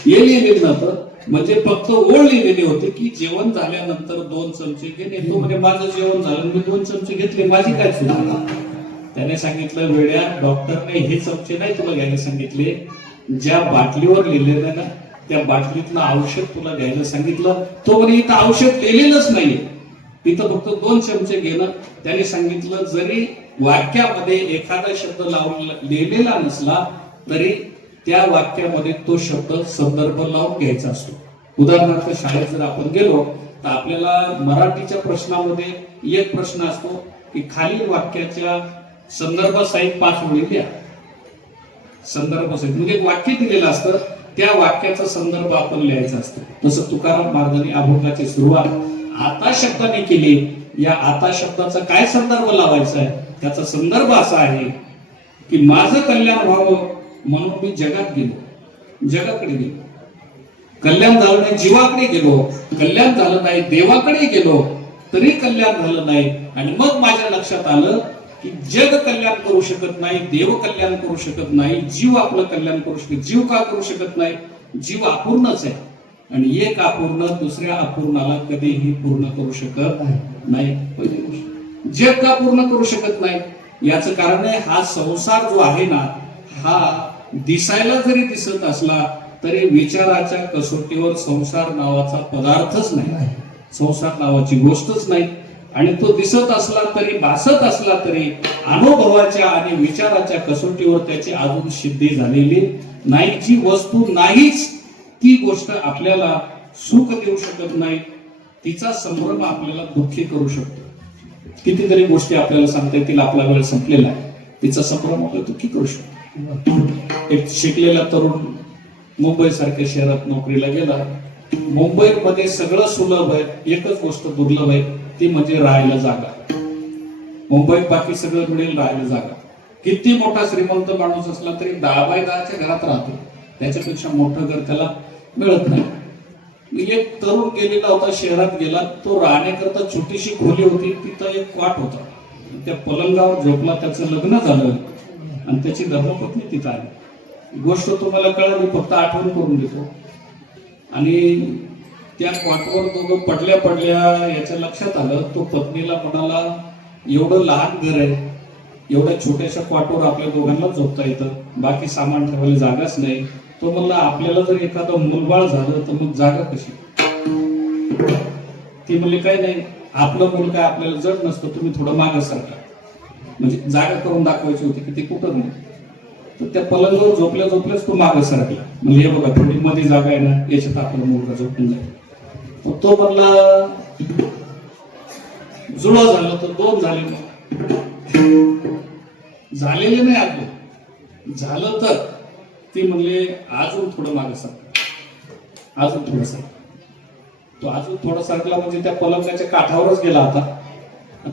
हे लिहिलेलं नव्हतं. म्हणजे फक्त ओळ लिहिलेली होती की जेवण झाल्यानंतर 2 चमचे घेणे. तो म्हणजे माझं जेवण झालं, मी 2 चमचे घेतले, माझी काय चूक? त्याने सांगितलं वेड्या, डॉक्टरने हे चमचे नाही तुला घ्यायला सांगितले, ज्या बाटलीवर लिहिलेलं ना त्या बाटलीतलं औषध तुला घ्यायला सांगितलं. तो म्हणजे इथं औषध लिहिलेलंच नाहीये, इथं फक्त 2 चमचे घेणं. त्याने सांगितलं जरी वाक्यामध्ये एखादा शब्द लिहिलेला नसला तरी त्या वाक्यामध्ये तो शब्द संदर्भ लावून घ्यायचा असतो. उदाहरणार्थ शाळेत जर आपण गेलो तर आपल्याला मराठीच्या प्रश्नामध्ये एक प्रश्न असतो की खालील वाक्याच्या संदर्भासहित 5 ओळी लिहा. संदर्भासहित म्हणजे एक वाक्य दिलेलं असतं, त्या वाक्याचा संदर्भ आपण लिहायचा असतो. तसं तुकाराम महाराजांनी अभंगाची सुरुवात आता शब्दाने केली. या आता शब्दाचा काय संदर्भ लावायचा आहे? त्याचा संदर्भ असा आहे की माझं कल्याण व्हावं म्हणून मी जगात गेलो, जगाकडे गेलो. कल्याण झालं नाही जीवाकडे गेलो, कल्याण झालं नाही देवाकडे गेलो तरी कल्याण झालं नाही. आणि मग माझ्या लक्षात आलं की जग कल्याण करू शकत नाही, देव कल्याण करू शकत नाही, जीव आपलं कल्याण करू शकत. जीव का करू शकत नाही? जीव अपूर्णच आहे आणि एक अपूर्ण दुसऱ्या अपूर्णाला कधीही पूर्ण करू शकत नाही. पहिली गोष्ट, जग का पूर्ण करू शकत नाही याचं कारण आहे हा संसार जो आहे ना, हा दिसायला जरी दिसत असला तरी विचाराच्या कसोटीवर संसार नावाचा पदार्थच नाही, संसार नावाची गोष्टच नाही. आणि तो दिसत असला तरी भासत असला तरी अनुभवाच्या आणि विचाराच्या कसोटीवर त्याची अजून सिद्धी झालेली नाही. जी वस्तू नाहीच ती गोष्ट आपल्याला सुख देऊ शकत नाही, तिचा संभ्रम आपल्याला दुःखी करू शकतो. कितीतरी गोष्टी आपल्याला सांगता येतील, आपला वेळ संपलेला आहे, तिचा संभ्रम आपल्याला दुःखी करू शकतो. एक शिकलेला तरुण मुंबई सारख्या शहरात नोकरीला गेला. मुंबईमध्ये सगळं सुलभ आहे, एकच गोष्ट दुर्लभ आहे ती म्हणजे राहायला जागा. मुंबईत बाकी सगळं मिळेल, राहायला जागा. किती मोठा श्रीमंत माणूस असला तरी 10x10च्या घरात राहतो, त्याच्यापेक्षा मोठं घर त्याला मिळत नाही. एक तरुण गेलेला होता, शहरात गेला, तो राहण्याकरता छोटीशी खोली होती, तिथं एक कॉट होता. त्या पलंगावर झोपला, त्याचं लग्न झालं आणि त्याची धर्मपत्नी तिथं आली. गोष्ट तुम्हाला कळाली, फक्त आठवण करून देतो. आणि त्या कॉटवर दोघं पडल्या पडल्या याच्या लक्षात आलं. तो पत्नीला म्हणाला, एवढं लहान घर आहे, एवढ्या छोट्याशा कॉटवर आपल्या दोघांना झोपता येतं, बाकी सामान ठेवायला जागाच नाही. तो म्हणला, आपल्याला जर एखादं मुलबाळ झालं तर मग जागा कशी? ती म्हणली, काही नाही, आपलं मूल काय आपल्याला जड नसतं, तुम्ही थोडं मागं सरका. म्हणजे जागा करून दाखवायची होती की ते कुठं नाही. तर त्या पलंगावर झोपल्या झोपल्याच तो मागं सरकला. म्हणजे हे बघा, थोडी मध्ये जागा आहे ना, याच्यात आपला मुलगा झोपून जाईल. मग तो म्हणला, जुळं झालं तर 2 झाले. मग झालेले नाही, आपलं झालं तर ती म्हणले, अजून थोडं मागं सरका, अजून थोडं सरका. तो अजून थोडा सरकला, म्हणजे त्या पलंगाच्या काठावरच गेला आता.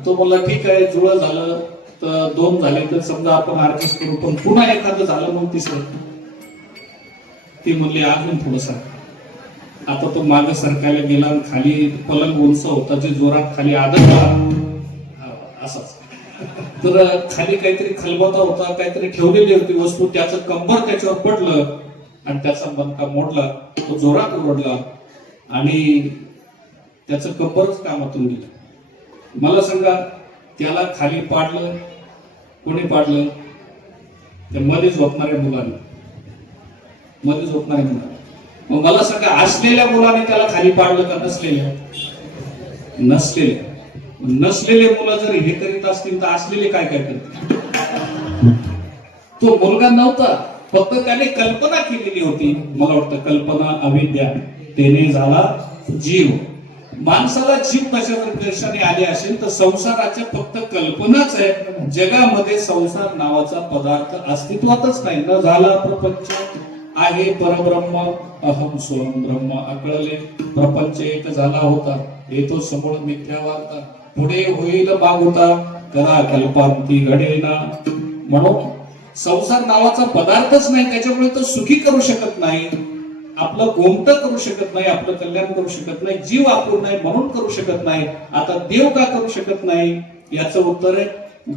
तो म्हणला, ठीक आहे, जुळं झालं तर 2 झाले तर समजा आपण ऍडजस्ट करू, पण पुन्हा एखादं झालं मग तिसरं. ती म्हणली, अजून थोडं सरका. आता तो मागं सरकायला गेला, खाली पलंग उंच होता, जे जोरात खाली आदळला असाच. तर खाली काहीतरी खलबत्ता होता, काहीतरी ठेवलेली होती वस्तू, त्याचं कंबर त्याच्यावर पडलं आणि त्याचा मणका मोडला. तो जोरात ओरडला आणि त्याचं कंबरच कामातून गेलं. मला सांगा, त्याला खाली पाडलं कोणी? पाडलं त्या मध्ये झोपणाऱ्या मुलाने, मध्ये झोपणाऱ्या मुलाने. मग मला सांगा, असलेल्या मुलाने त्याला खाली पाडलं का नसलेल्या? नसलेल्या. नसलेले मुलं जर हे करीत असतील तर असलेले काय काय करतील? तो मुलगा नव्हता, फक्त त्याने कल्पना केलेली होती. मला वाटतं कल्पना अविद्या, त्याने झाला जीव. माणसाला जीव कशाने आले असेल तर संसाराच्या फक्त कल्पनाच आहे. जगामध्ये संसार नावाचा पदार्थ अस्तित्वातच नाही. न झाला प्रपंच आहे परब्रह्म, अहम सोहम ब्रह्म. आकळले प्रपंच एक झाला होता, येतो समोर मिथ्या वार्ता. पुढे होईल मागुता, करा कल्पांती घडेना. म्हणून संसार नावाचा पदार्थच नाही, त्याच्यामुळे तो सुखी करू शकत नाही, आपलं गोमट करू शकत नाही, आपलं कल्याण करू शकत नाही. जीव आपण नाही म्हणून करू शकत नाही. आता देव का करू शकत नाही याचं उत्तर आहे,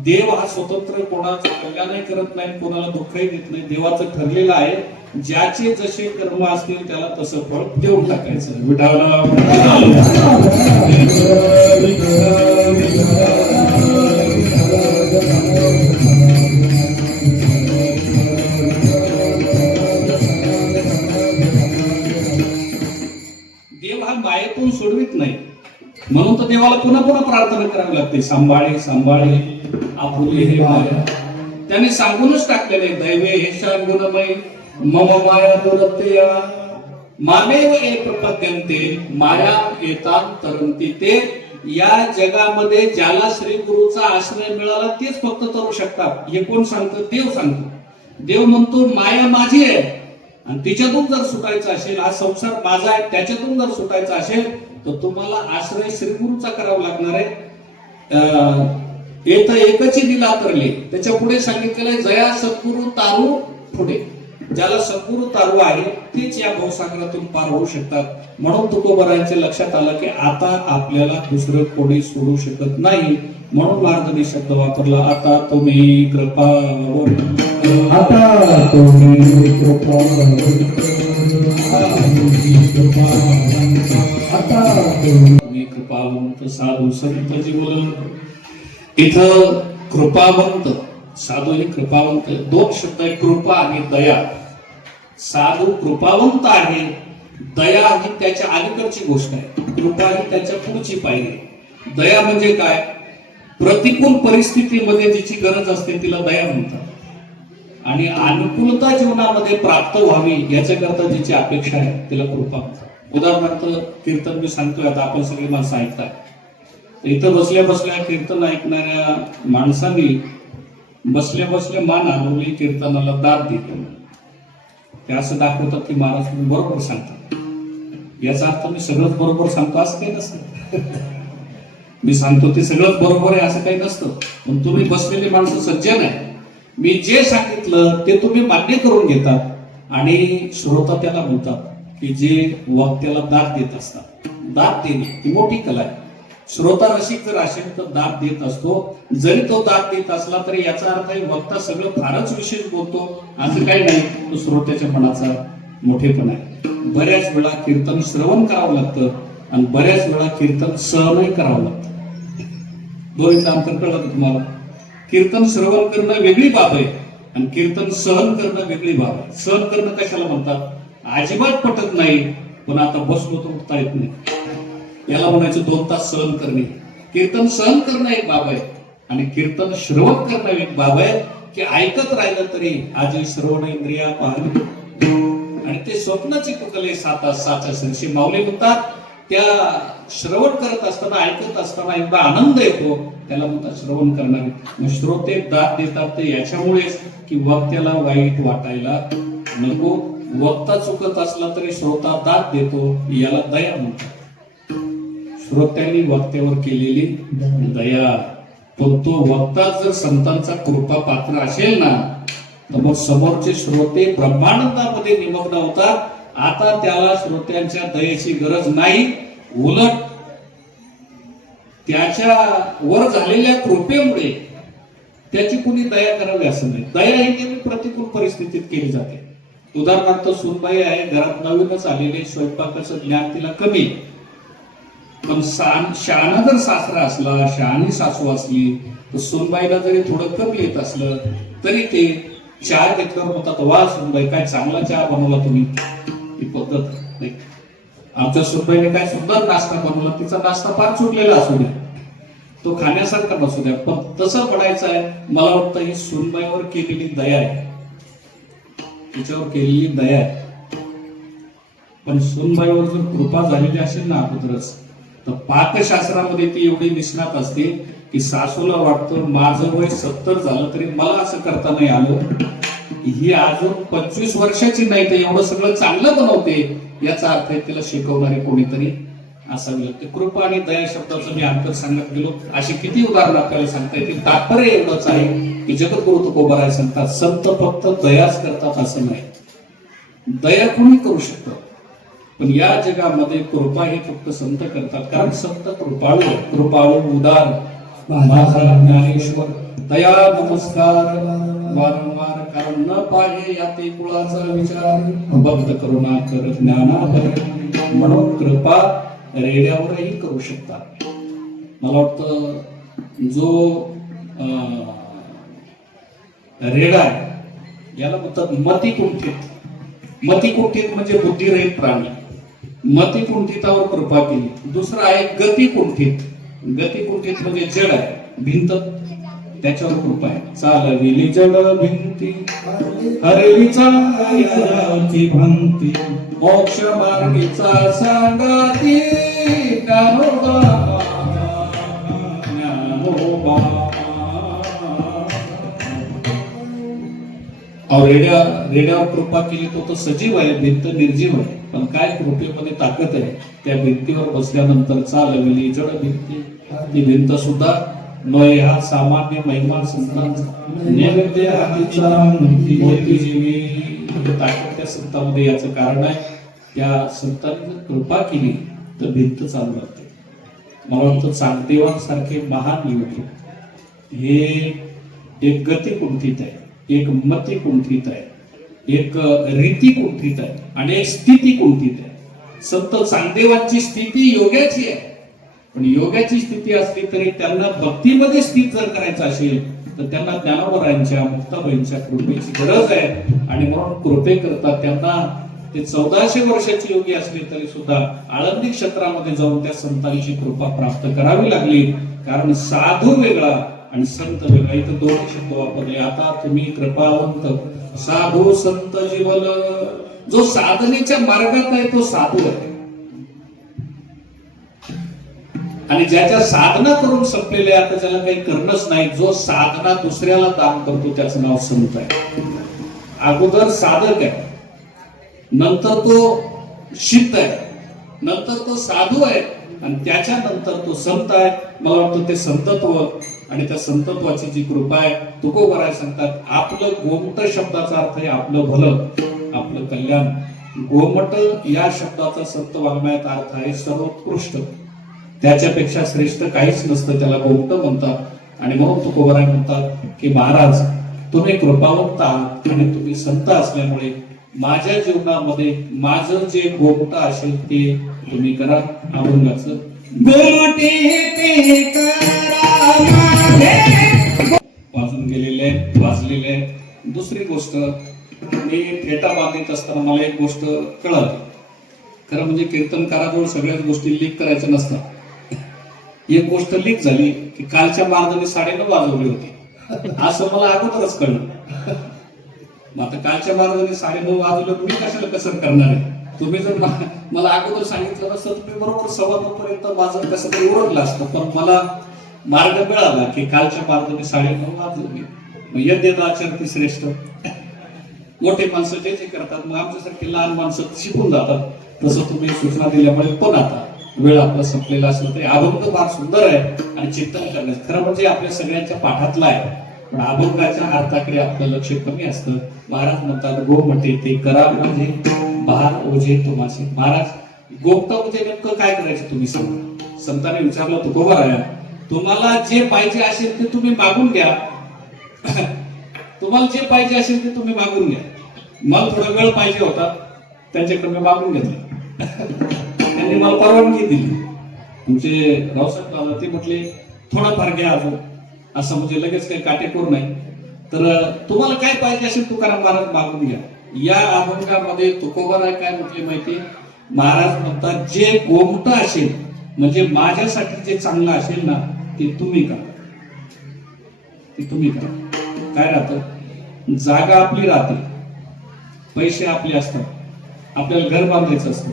देव हा स्वतंत्र कोणाचं कल्याणही करत नाही, कोणाला दुःखही देत नाही. देवाचं ठरलेलं आहे, ज्याचे जसे कर्म असतील त्याला तसं फळ देऊन टाकायचं. विठाला देव हा मायेतून सोडवित नाही, म्हणून तर देवाला पुन्हा पुन्हा प्रार्थना करावी लागते. सांभाळे सांभाळे आपुले हे माया. त्याने सांगूनच टाकलेले, दैवे हे शांगुणमय मम माया दुरत्या मामेव एक प्रपद्यन्ते माया एतां तरंती. ते या जगामध्ये ज्याला श्री गुरुचा आश्रय मिळाला तेच फक्त तरू शकतात. हे कोण सांगतं? देव सांगतो. देव म्हणतो माया माझी आहे आणि तिच्यातून जर सुटायचं असेल, हा संसार माझा आहे, त्याच्यातून जर सुटायचं असेल तर तुम्हाला आश्रय श्री गुरुचा करावा लागणार आहे. येत एकची दिला तरले, त्याच्या पुढे सांगितलेलं जया सद्गुरु तारू पुढे. ज्याला सद्गुरु तारू आहे तेच या भवसागरातून पार होऊ शकतात. म्हणून तुकोबारायांच्या लक्षात आलं की आता आपल्याला दुसरं कोणी सोडू शकत नाही. म्हणून महाराजांनी शब्द वापरला, आता तुम्ही कृपा, आता तुम्ही कृपा, आता तुम्ही कृपावंत साधू संत जीवन. इथं कृपावंत साधू हे कृपावंत, 2 शब्द आहे, कृपा आणि दया. साधू कृपावंत आहे, दया ही त्याच्या अलीकडची गोष्ट आहे, कृपा ही त्याच्या पुढची पायरी. दया म्हणजे काय? प्रतिकूल परिस्थितीमध्ये जिची गरज असते तिला दया म्हणतात. आणि अनुकूलता जीवनामध्ये प्राप्त व्हावी याच्याकरता जिची अपेक्षा आहे तिला कृपा म्हणतात. उदाहरणार्थ कीर्तन मी सांगतोय, आता आपण सगळी माणसं ऐकताय. इथं बसल्या बसल्या कीर्तन ऐकणाऱ्या माणसांनी बसल्या बसल्या मान हलवली, कीर्तनाला दाद दिली. ते असं दाखवतात की महाराज तुम्ही बरोबर सांगता. याचा अर्थ मी सगळंच बरोबर सांगतो असं काही नसतं. मी सांगतो ते सगळंच बरोबर आहे असं काही नसतं, पण तुम्ही बसलेली माणसं सज्जन आहे. मी जे सांगितलं ते तुम्ही मान्य करून घेतात आणि श्रोता त्याला म्हणतात की जे वक्त्याला दाद देत असतात. दाद देणे ही मोठी कला आहे. श्रोता रसिक जर असेल तर दाद देत असतो. जरी तो दाद देत असला तरी याचा अर्थ आहे वक्ता सगळं फारच विशेष बोलतो असं काही नाही, तो श्रोत्याच्या मनाचा मोठेपणा आहे. बऱ्याच वेळा कीर्तन श्रवण करावं लागतं आणि बऱ्याच वेळा कीर्तन सहनही करावं लागतं. दोन्हीचं अंतर कळलं का तुम्हाला? कीर्तन श्रवण करणं वेगळी बाब आहे आणि कीर्तन सहन करणं वेगळी बाब आहे. सहन करणं कशाला म्हणतात? अजिबात पटत नाही पण आता बसलो तर उठता येत नाही, याला म्हणायचं 2 तास सहन करणे. कीर्तन सहन करणं एक बाब आहे आणि कीर्तन श्रवण करणं एक बाब आहे की ऐकत राहिलं तरी आजी श्रवण इंद्रिया पाहणे. आणि ते स्वप्नाची कुकले साचा सरशी माऊली म्हणतात त्या श्रवण करत असताना ऐकत असताना एवढा आनंद येतो त्याला म्हणतात श्रवण करणारे. मग श्रोते दाद देतात ते याच्यामुळेच की वक्त्याला वाईट वाटायला नको. वक्ता चुकत असला तरी श्रोता दाद देतो, याला दया म्हणतात. श्रोत्यांनी वक्त्यावर केलेली दया. पण तो वक्ता जर संतांचा कृपा पात्र असेल ना तर मग समोरचे श्रोते ब्रह्मानंदामध्ये निमग्न होतात. आता त्याला श्रोत्यांच्या दयेची गरज नाही, उलट त्याच्या वर झालेल्या कृपेमुळे त्याची कुणी दया करावी असं नाही. दया ही नेहमी प्रतिकूल परिस्थितीत केली जाते. उदाहरणार्थ सुनबाई आहे, घरात नवीनच आलेले, स्वयंपाकाचं ज्ञान तिला कमी, पण शहाणा जर सासरा असला, शहाणी सासू असली तर सुनबाईला जरी थोडं कमी येत असलं तरी ते चहा घेतल्यावर म्हणतात वा सुनबाई काय चांगला चहा बनवला तुम्ही. ही पद्धत नाही. आमच्या सुनबाईने काय सुंदर नाश्ता बनवला, तिचा नाश्ता फार चुकलेला असू द्या, तो खाण्यासारखा नसू द्या, पण तसं पडायचं आहे. मला वाटतं ही सुनबाईवर केलेली दया आहे, तिच्यावर केलेली दया आहे. पण सुनबाईवर जर कृपा झालेली असेल ना अगोदरच तर पाकशास्त्रामध्ये ती एवढी निष्णात असते की सासूला वाटतं माझं वय 70 झालं तरी मला असं करता नाही आलं, ही अजून 25 वर्षाची नाही तर एवढं सगळं चांगलं बनवते, याचा अर्थ आहे तिला शिकवणारे कोणीतरी असावी लागते. कृपा आणि दया शब्दाचं मी अंतर सांगत गेलो. अशी किती उदाहरणं आपल्याला सांगता येतील. तात्पर्य एवढंच आहे की जगद्गुरु तुकोबाराय सांगतात संत फक्त दयाच करतात असं नाही, दया कोणी करू शकतं, पण या जगामध्ये कृपा हे फक्त संत करतात. कारण संत कृपाळू उदार माझा ज्ञानेश्वर दया नमस्कार वारंवार कारण न पाहे याते कुळाचा विचार भक्त करुणा कर ज्ञानाभर म्हणून कृपा रेड्यावरही करू शकतात. मला वाटतं जो रेडा आहे याला म्हणतात मती कुंठित म्हणजे बुद्धिरहित प्राणी. मती कुंठितावर कृपा केली. दुसरा आहे गती कुंठित म्हणजे जड आहे, भिंत, त्याच्यावर कृपा आहे. चालविली जड भिंती हरविचा भंती मोक्ष मार्गीचा सांगाती ज्ञानोबा. रेड्यावर कृपा केली तो सजीव आहे, भिंत निर्जीव आहे, पण काय कृपेमध्ये ताकद आहे. त्या भिंतीवर बसल्यानंतर चालविली जड भिंती, ती भिंत सुद्धा नोय हा सामान्य महिमा संतांचा नैवेद्य हातीचा मोतीजीवी ताकद त्या संतांमध्ये. याचं कारण आहे त्या संतांनी कृपा केली तर भिंत चालू लागते. मला वाटतं चांगदेवांसारखे महान योगी हे एक गती कुंठित आहे, एक मती कुंठित आहे, एक रीती कुंठित आहे आणि एक स्थिती कुंठित आहे. संत चांगदेवांची स्थिती योग्याची आहे, पण योग्याची स्थिती असली तरी त्यांना भक्तीमध्ये स्थित जर करायचं असेल तर त्यांना ज्ञानोबरायांच्या मुक्ताबाईंच्या कृपेची गरज आहे. आणि म्हणून कृपे करतात त्यांना. ते 1400 वर्षाची योगी असले तरी सुद्धा आळंदी क्षेत्रामध्ये जाऊन त्या संतांची कृपा प्राप्त करावी लागली. कारण साधू वेगळा आणि संत वेगळा, इथं 2 शब्द वापरले. आता तुम्ही कृपावंत साधू संत जीवन, जो साधनेच्या मार्गात आहे तो साधू आहे आणि ज्याच्या साधना करून संपलेले आता ज्याला काही करणंच नाही, जो साधना दुसऱ्याला दान करतो त्याचं नाव संत आहे. अगोदर साधक आहे, नंतर तो सिद्ध आहे, नंतर तो साधू आहे आणि त्याच्यानंतर तो संत आहे. मला वाटतं ते संतत्व आणि त्या संतत्वाची जी कृपा आहे तुकोबराय सांगतात, आपलं गोमट शब्दाचा अर्थ आहे आपलं भलं, आपलं कल्याण. गोमट या शब्दाचा संत वाङ्मयात अर्थ आहे सर्वोत्कृष्ट, त्याच्यापेक्षा श्रेष्ठ काहीच नसतं, त्याला गोमट म्हणतात. आणि म्हणून तुकोबराय म्हणतात की महाराज तुम्ही कृपावंत आहात आणि तुम्ही संत असल्यामुळे माझ्या जीवनामध्ये माझं जे गोमट असेल ते तुम्ही करा. अभंगाचं गोमटे ते करा माझे. वाजून गेलेले वाजलेले. दुसरी गोष्ट, मी फेटा बांधित असताना मला एक गोष्ट कळाली. खरं म्हणजे कीर्तनकाराजवळ सगळ्याच गोष्टी लीक करायच्या नसतात. एक गोष्ट लीक झाली की कालच्या मार्गाने 9:30 वाजवली होती असं मला अगोदरच कळलं. मग आता कालच्या मार्गाने 9:30 वाजवलं, तुम्ही कशाला कसर करणार आहे? तुम्ही जर मला अगोदर सांगितलं नसतं तुम्ही बरोबर 9:15 पर्यंत माझं कसं तरी ओळखलं असतं. पण मला मार्ग मिळाला की कालच्या मार्गाने 9:30 वाजवली. मग यज्ञाचरती श्रेष्ठ. मोठे माणसं जे जे करतात, मग आमच्यासारखे लहान माणसं शिकून जातात. तसं तुम्ही सूचना दिल्यामुळे पण आता वेळ आपला संपलेला असला तरी अभंग फार सुंदर आहे आणि चिंतन करण्याचं खरं म्हणजे आपल्या सगळ्यांच्या पाठातला आहे. पण अभंगाच्या अर्थाकडे आपलं लक्ष कमी असतं. महाराज म्हणतात गोमटे ते करा म्हणजे भार ओझे तुम्हाचे. महाराज गोमट म्हणजे नेमकं काय करायचं तुम्ही सांगा. संतांनी विचारलं तुकोबराय, तुम्हाला जे पाहिजे असेल ते तुम्ही मागून घ्या. तुम्हाला जे पाहिजे असेल ते तुम्ही मागून घ्या. मला थोडा वेळ पाहिजे होता, त्यांच्याकडे मी मागून घेतला. त्यांनी मला परवानगी दिली. म्हणजे रावसाहेब दादा ते म्हटले थोडाफार घ्या अजून, असं म्हणजे लगेच काही काटेकोर नाही. तर तुम्हाला काय पाहिजे असेल तुकाराम महाराज मागून घ्या. या अभंगामध्ये तुकोबराय काय म्हटले माहिती, महाराज म्हणतात जे गोमट असेल म्हणजे माझ्यासाठी जे चांगलं असेल ना ते तुम्ही करा. ते तुम्ही करा. काय राहतं, जागा आपली राहते, पैसे आपले असतात, आपल्याला घर बांधायचं असतं.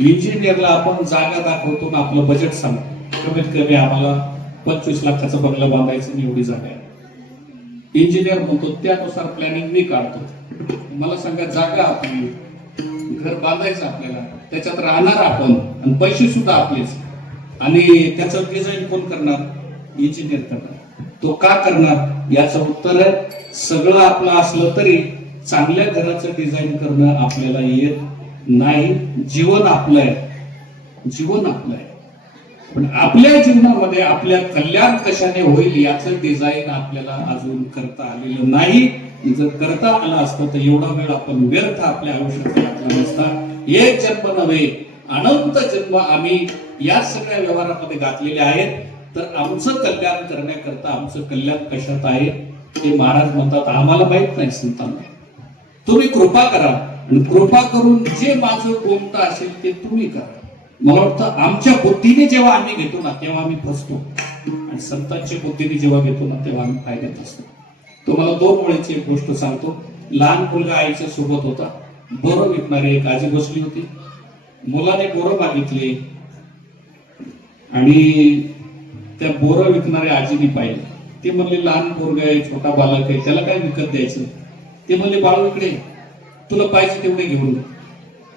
इंजिनियरला आपण जागा दाखवतो ना आपलं बजेट सांगतो, कमीत कमी आम्हाला 25 लाखाचा बंगला बांधायचं आणि एवढी जागा आहे. इंजिनियर म्हणतो त्यानुसार प्लॅनिंग मी काढतो. मला सांगा जागा आपली, घर बांधायचं आपल्याला, त्याच्यात राहणार आपण आणि पैसे सुद्धा आपलेच. आणि त्याचं डिझाईन कोण करणार? इंजिनियर करणार. तो का करणार याचं उत्तर आहे सगळं आपलं असलं तरी चांगल्या घराचं डिझाईन करणं आपल्याला येत नाही. जीवन आपलं आहे, जीवन आपलं आहे. पण आपल्या जीवनामध्ये आपल्या कल्याण कशाने होईल याचं डिझाईन आपल्याला अजून करता आलेलं नाही. जर करता आलं असतं तर एवढा वेळ आपण व्यर्थ आपल्या आयुष्यात घातला नसता. एक जन्म नव्हे अनंत जन्म आम्ही या सगळ्या व्यवहारामध्ये घातलेले आहेत. तर आमचं कल्याण करण्याकरता आमचं कल्याण कशात आहे ते महाराज म्हणतात आम्हाला माहित नाही. संतांना तुम्ही कृपा करा आणि कृपा करून जे माझं गोमट असेल ते तुम्ही करा. मला वाटतं आमच्या बुद्धीने जेव्हा आम्ही घेतो ना तेव्हा आम्ही फसतो आणि संतांच्या बुद्धीने जेव्हा घेतो ना तेव्हा आम्ही फायद्यात असतो. तुम्हाला 2 वेळेची एक गोष्ट सांगतो. लहान मुलगा आईच्या सोबत होता. बोरं विकणारी एक आजी बसली होती. मुलाने बोरं मागितले आणि त्या बोरं विकणाऱ्या आजीने पाहिलं. ते म्हणले लहान पोरगा आहे, छोटा बालक आहे, त्याला काय विकत द्यायचं. ते म्हणले बाळू इकडे, तुला पाहिजे तेवढे घेऊन.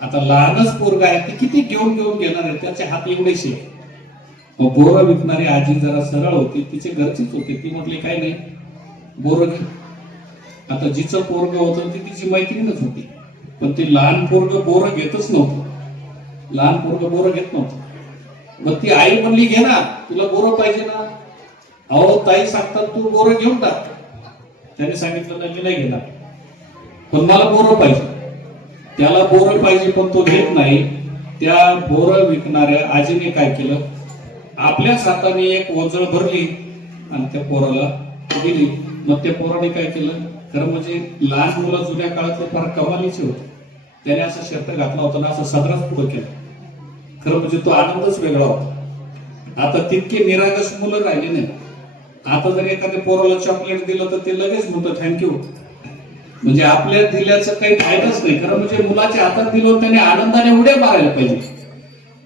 आता लहानच पोरगा आहे, ते किती घेऊन घेणार आहे, त्याचे हात एवढेशे. मग बोरं विकणारी आजी जरा सरळ होती, तिचे घरचीच होते. ती म्हटली काय नाही, बोरं घे. आता जिचं पोरग होतं ती तिची मैत्रीणच होती, पण ते लहान पोरग बोरं घेतच नव्हतं. लहान पोरग बोरं घेत नव्हतं. मग ती आई म्हणली घे ना, तुला बोरं पाहिजे ना. अहो ताई सांगतात तू बोरं घेऊन टाक. त्याने सांगितलं नाही मी नाही घेणार, पण मला बोरं पाहिजे. त्याला बोरं पाहिजे पण तो घेत नाही. त्या बोरं विकणाऱ्या आजीने काय केलं, आपल्याच हाताने एक ओझळ भरली आणि त्या पोराला दिली. मग त्या पोराने काय केलं, खरं म्हणजे लहान मुलं जुन्या काळातले फार कमालीचे होते. त्याने असा शर्ट घातला होता ना, असं सदराच पुढे केला. खरं म्हणजे तो आनंदच वेगळा होता. आता तितके निरागस मुलं राहिले नाही. आता जर एखाद्या पोराला चॉकलेट दिलं तर ते लगेच म्हणतं थँक्यू. म्हणजे आपल्या दिल्याचं काही फायदाच नाही. खरं म्हणजे मुलाच्या हातात दिलं त्याने आनंदाने उड्या मारायला पाहिजे.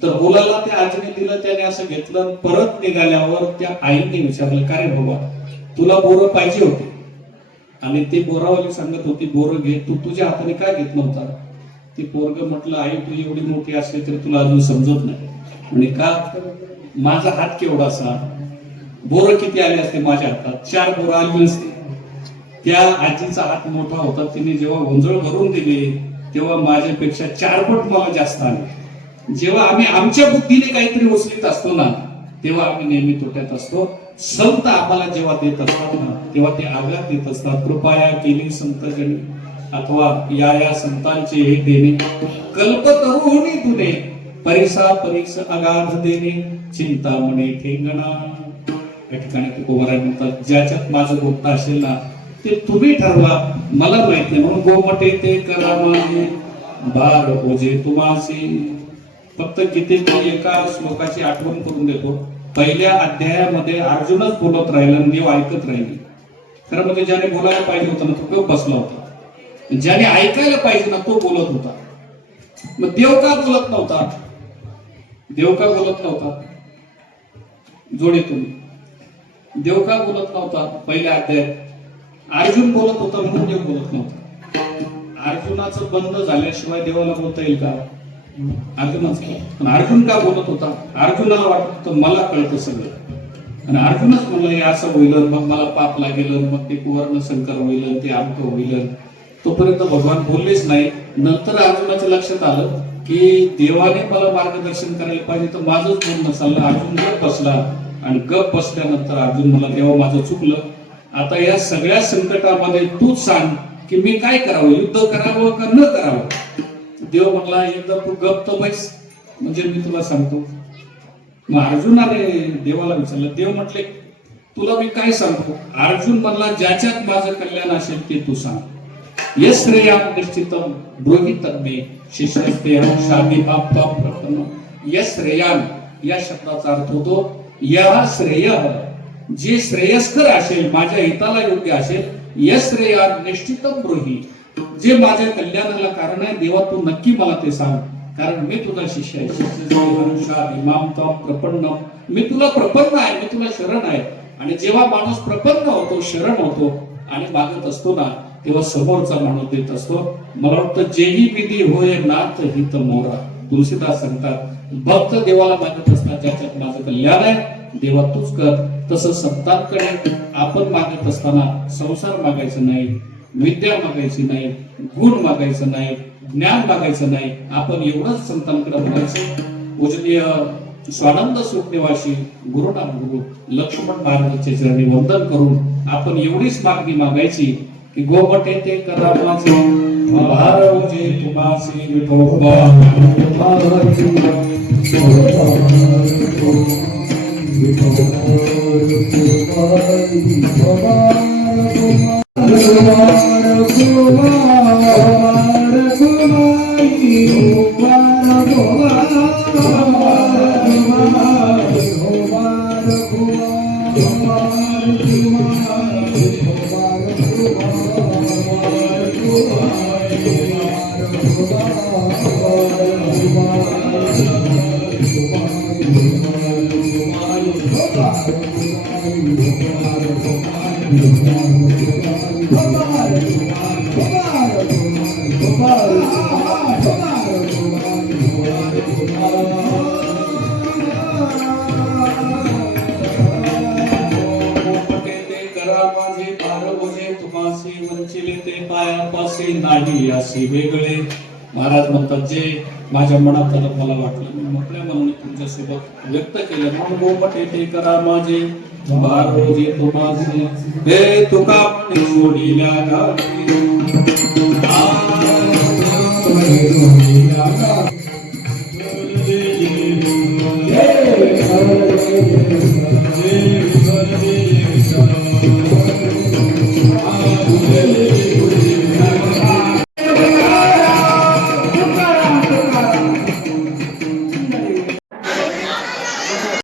तर मुलाला त्या आजीने दिलं, त्याने असं घेतलं. परत निघाल्यावर त्या आईने विचारलं का रे बाबा तुला बोरं पाहिजे होते. आणि ते बोरावाली सांगत होती बोरं घे, तू तुझ्या हाताने काय घेत नव्हता. ते पोरग म्हटलं आई तू एवढी मोठी असली तरी तुला अजून समजत नाही. म्हणे का? माझा हात केवढासा, बोरं किती आले असते माझ्या हातात? 4 बोरं आली नसते. त्या आजीचा हात मोठा होता, तिने जेव्हा गोंजळ भरून दिले तेव्हा माझ्यापेक्षा 4 पट मला जास्त आले. जेव्हा आम्ही आमच्या बुद्धीने काहीतरी उचलीत असतो ना, तेव्हा आम्ही नेहमी तोट्यात असतो. संत आम्हाला जेव्हा देत असतात ना, तेव्हा ते आघात देत असतात. कृपया केली संतजनी, अथवा या संतांचे हे देणे, कल्पतरुणी तुने परिसा परीक्ष अगाध देणे, चिंतामणी ठेंगणा. या ठिकाणी तुकोबाराय म्हणतात, ज्याच्यात माझं गोष्ट असेल ना, ते तुम्ही ठरवा, मला माहित नाही. म्हणून गोमटे ते करा माझे, भार ओझे तुम्हासी. फक्त कितीतरी एका श्लोकाची आठवण करून देतो. पहिल्या अध्यायामध्ये अर्जुनच बोलत राहिला आणि देव ऐकत राहिले. खरं म्हणजे ज्याने बोलायला पाहिजे होतं ना, तो गप्प बसला होता. ज्याने ऐकायला पाहिजे ना, तो बोलत होता. मग देव का बोलत नव्हता? देव का बोलत नव्हता? जोडे तुम्ही. देव का बोलत नव्हता? पहिल्या अध्यायात अर्जुन बोलत होता म्हणून देव बोलत नव्हता. अर्जुनाचं बंद झाल्याशिवाय देवाला बोलता येईल का? अर्जुनच. पण अर्जुन का बोलत होता? अर्जुनाला वाटत होतं मला कळतं सगळं, आणि अर्जुनच म्हणलं हे असं होईल, मग मला पाप लागेल, मग ते कुवर्ण शंकर होईल, ते आमकं होईल. तोपर्यंत भगवान बोललेच नाही. नंतर अर्जुनाच्या लक्षात आलं की देवाने मला मार्गदर्शन करायला पाहिजे, तर माझंच बोलणं चाललं. अर्जुन गप बसला, आणि गप बसल्यानंतर अर्जुन मला देवा माझं चुकलं, आता या सगळ्या संकटामध्ये तूच सांग की मी काय करावं, युद्ध करावं का न करावं? देव म्हणला एकदा तू गप तर बैस, म्हणजे मी तुला सांगतो. मग अर्जुनाने देवाला विचारलं. देव म्हटले तुला मी काय सांगतो? अर्जुन म्हणला ज्याच्यात माझं कल्याण असेल ते तू सांग. यस श्रेयाम निश्चितम ब्रोहितमे शिष्यस्ते शादी पाप पाप प्रपन्न. यस श्रेयाम या शब्दाचा अर्थ होतो या श्रेय, जे श्रेयस्कर असेल, माझ्या हिताला योग्य असेल. यस श्रेयाम निश्चितम ब्रोही, जे माझ्या कल्याणाला कारण आहे. देवा तू नक्की मला ते सांग, कारण मी तुझा शिष्य आहे. प्रपन्न, मी तुला प्रपन्न आहे, मी तुला शरण आहे. आणि जेव्हा माणूस प्रपन्न होतो, शरण होतो आणि मागत असतो ना, तेव्हा समोरचा माणूस देत असतो. मला वाटतं जेही विधी होय नाथ हित मोरा. तुलसीदास सांगतात भक्त देवाला मागत असतात ज्याच्यात माझं कल्याण आहे, देवा तूच कर. तसं संतांकडे आपण मागत असताना संसार मागायचं नाही, विद्या मागायची नाही, गुण मागायचं नाही, ज्ञान मागायचं नाही. आपण एवढंच संतांकडे मागायचं. पूजनीय स्वानंद सुखनिवासी गुरुनाथ गुरु लक्ष्मण महाराजांचे चरणी वंदन करून आपण एवढीच मागणी मागायची की गोमटे ते करा माझे, भार ओझे तुम्हासी विठोबा. नाही असे वेगळे. महाराज म्हणतात जे माझ्या मनात आलं, मला वाटलं, मी मोकळ्या मनाने तुमच्यासोबत व्यक्त केलं. म्हणून गोमटे ते करा माझे, भार ओझे तुम्हासी. हे तुका सोडिल्या गावी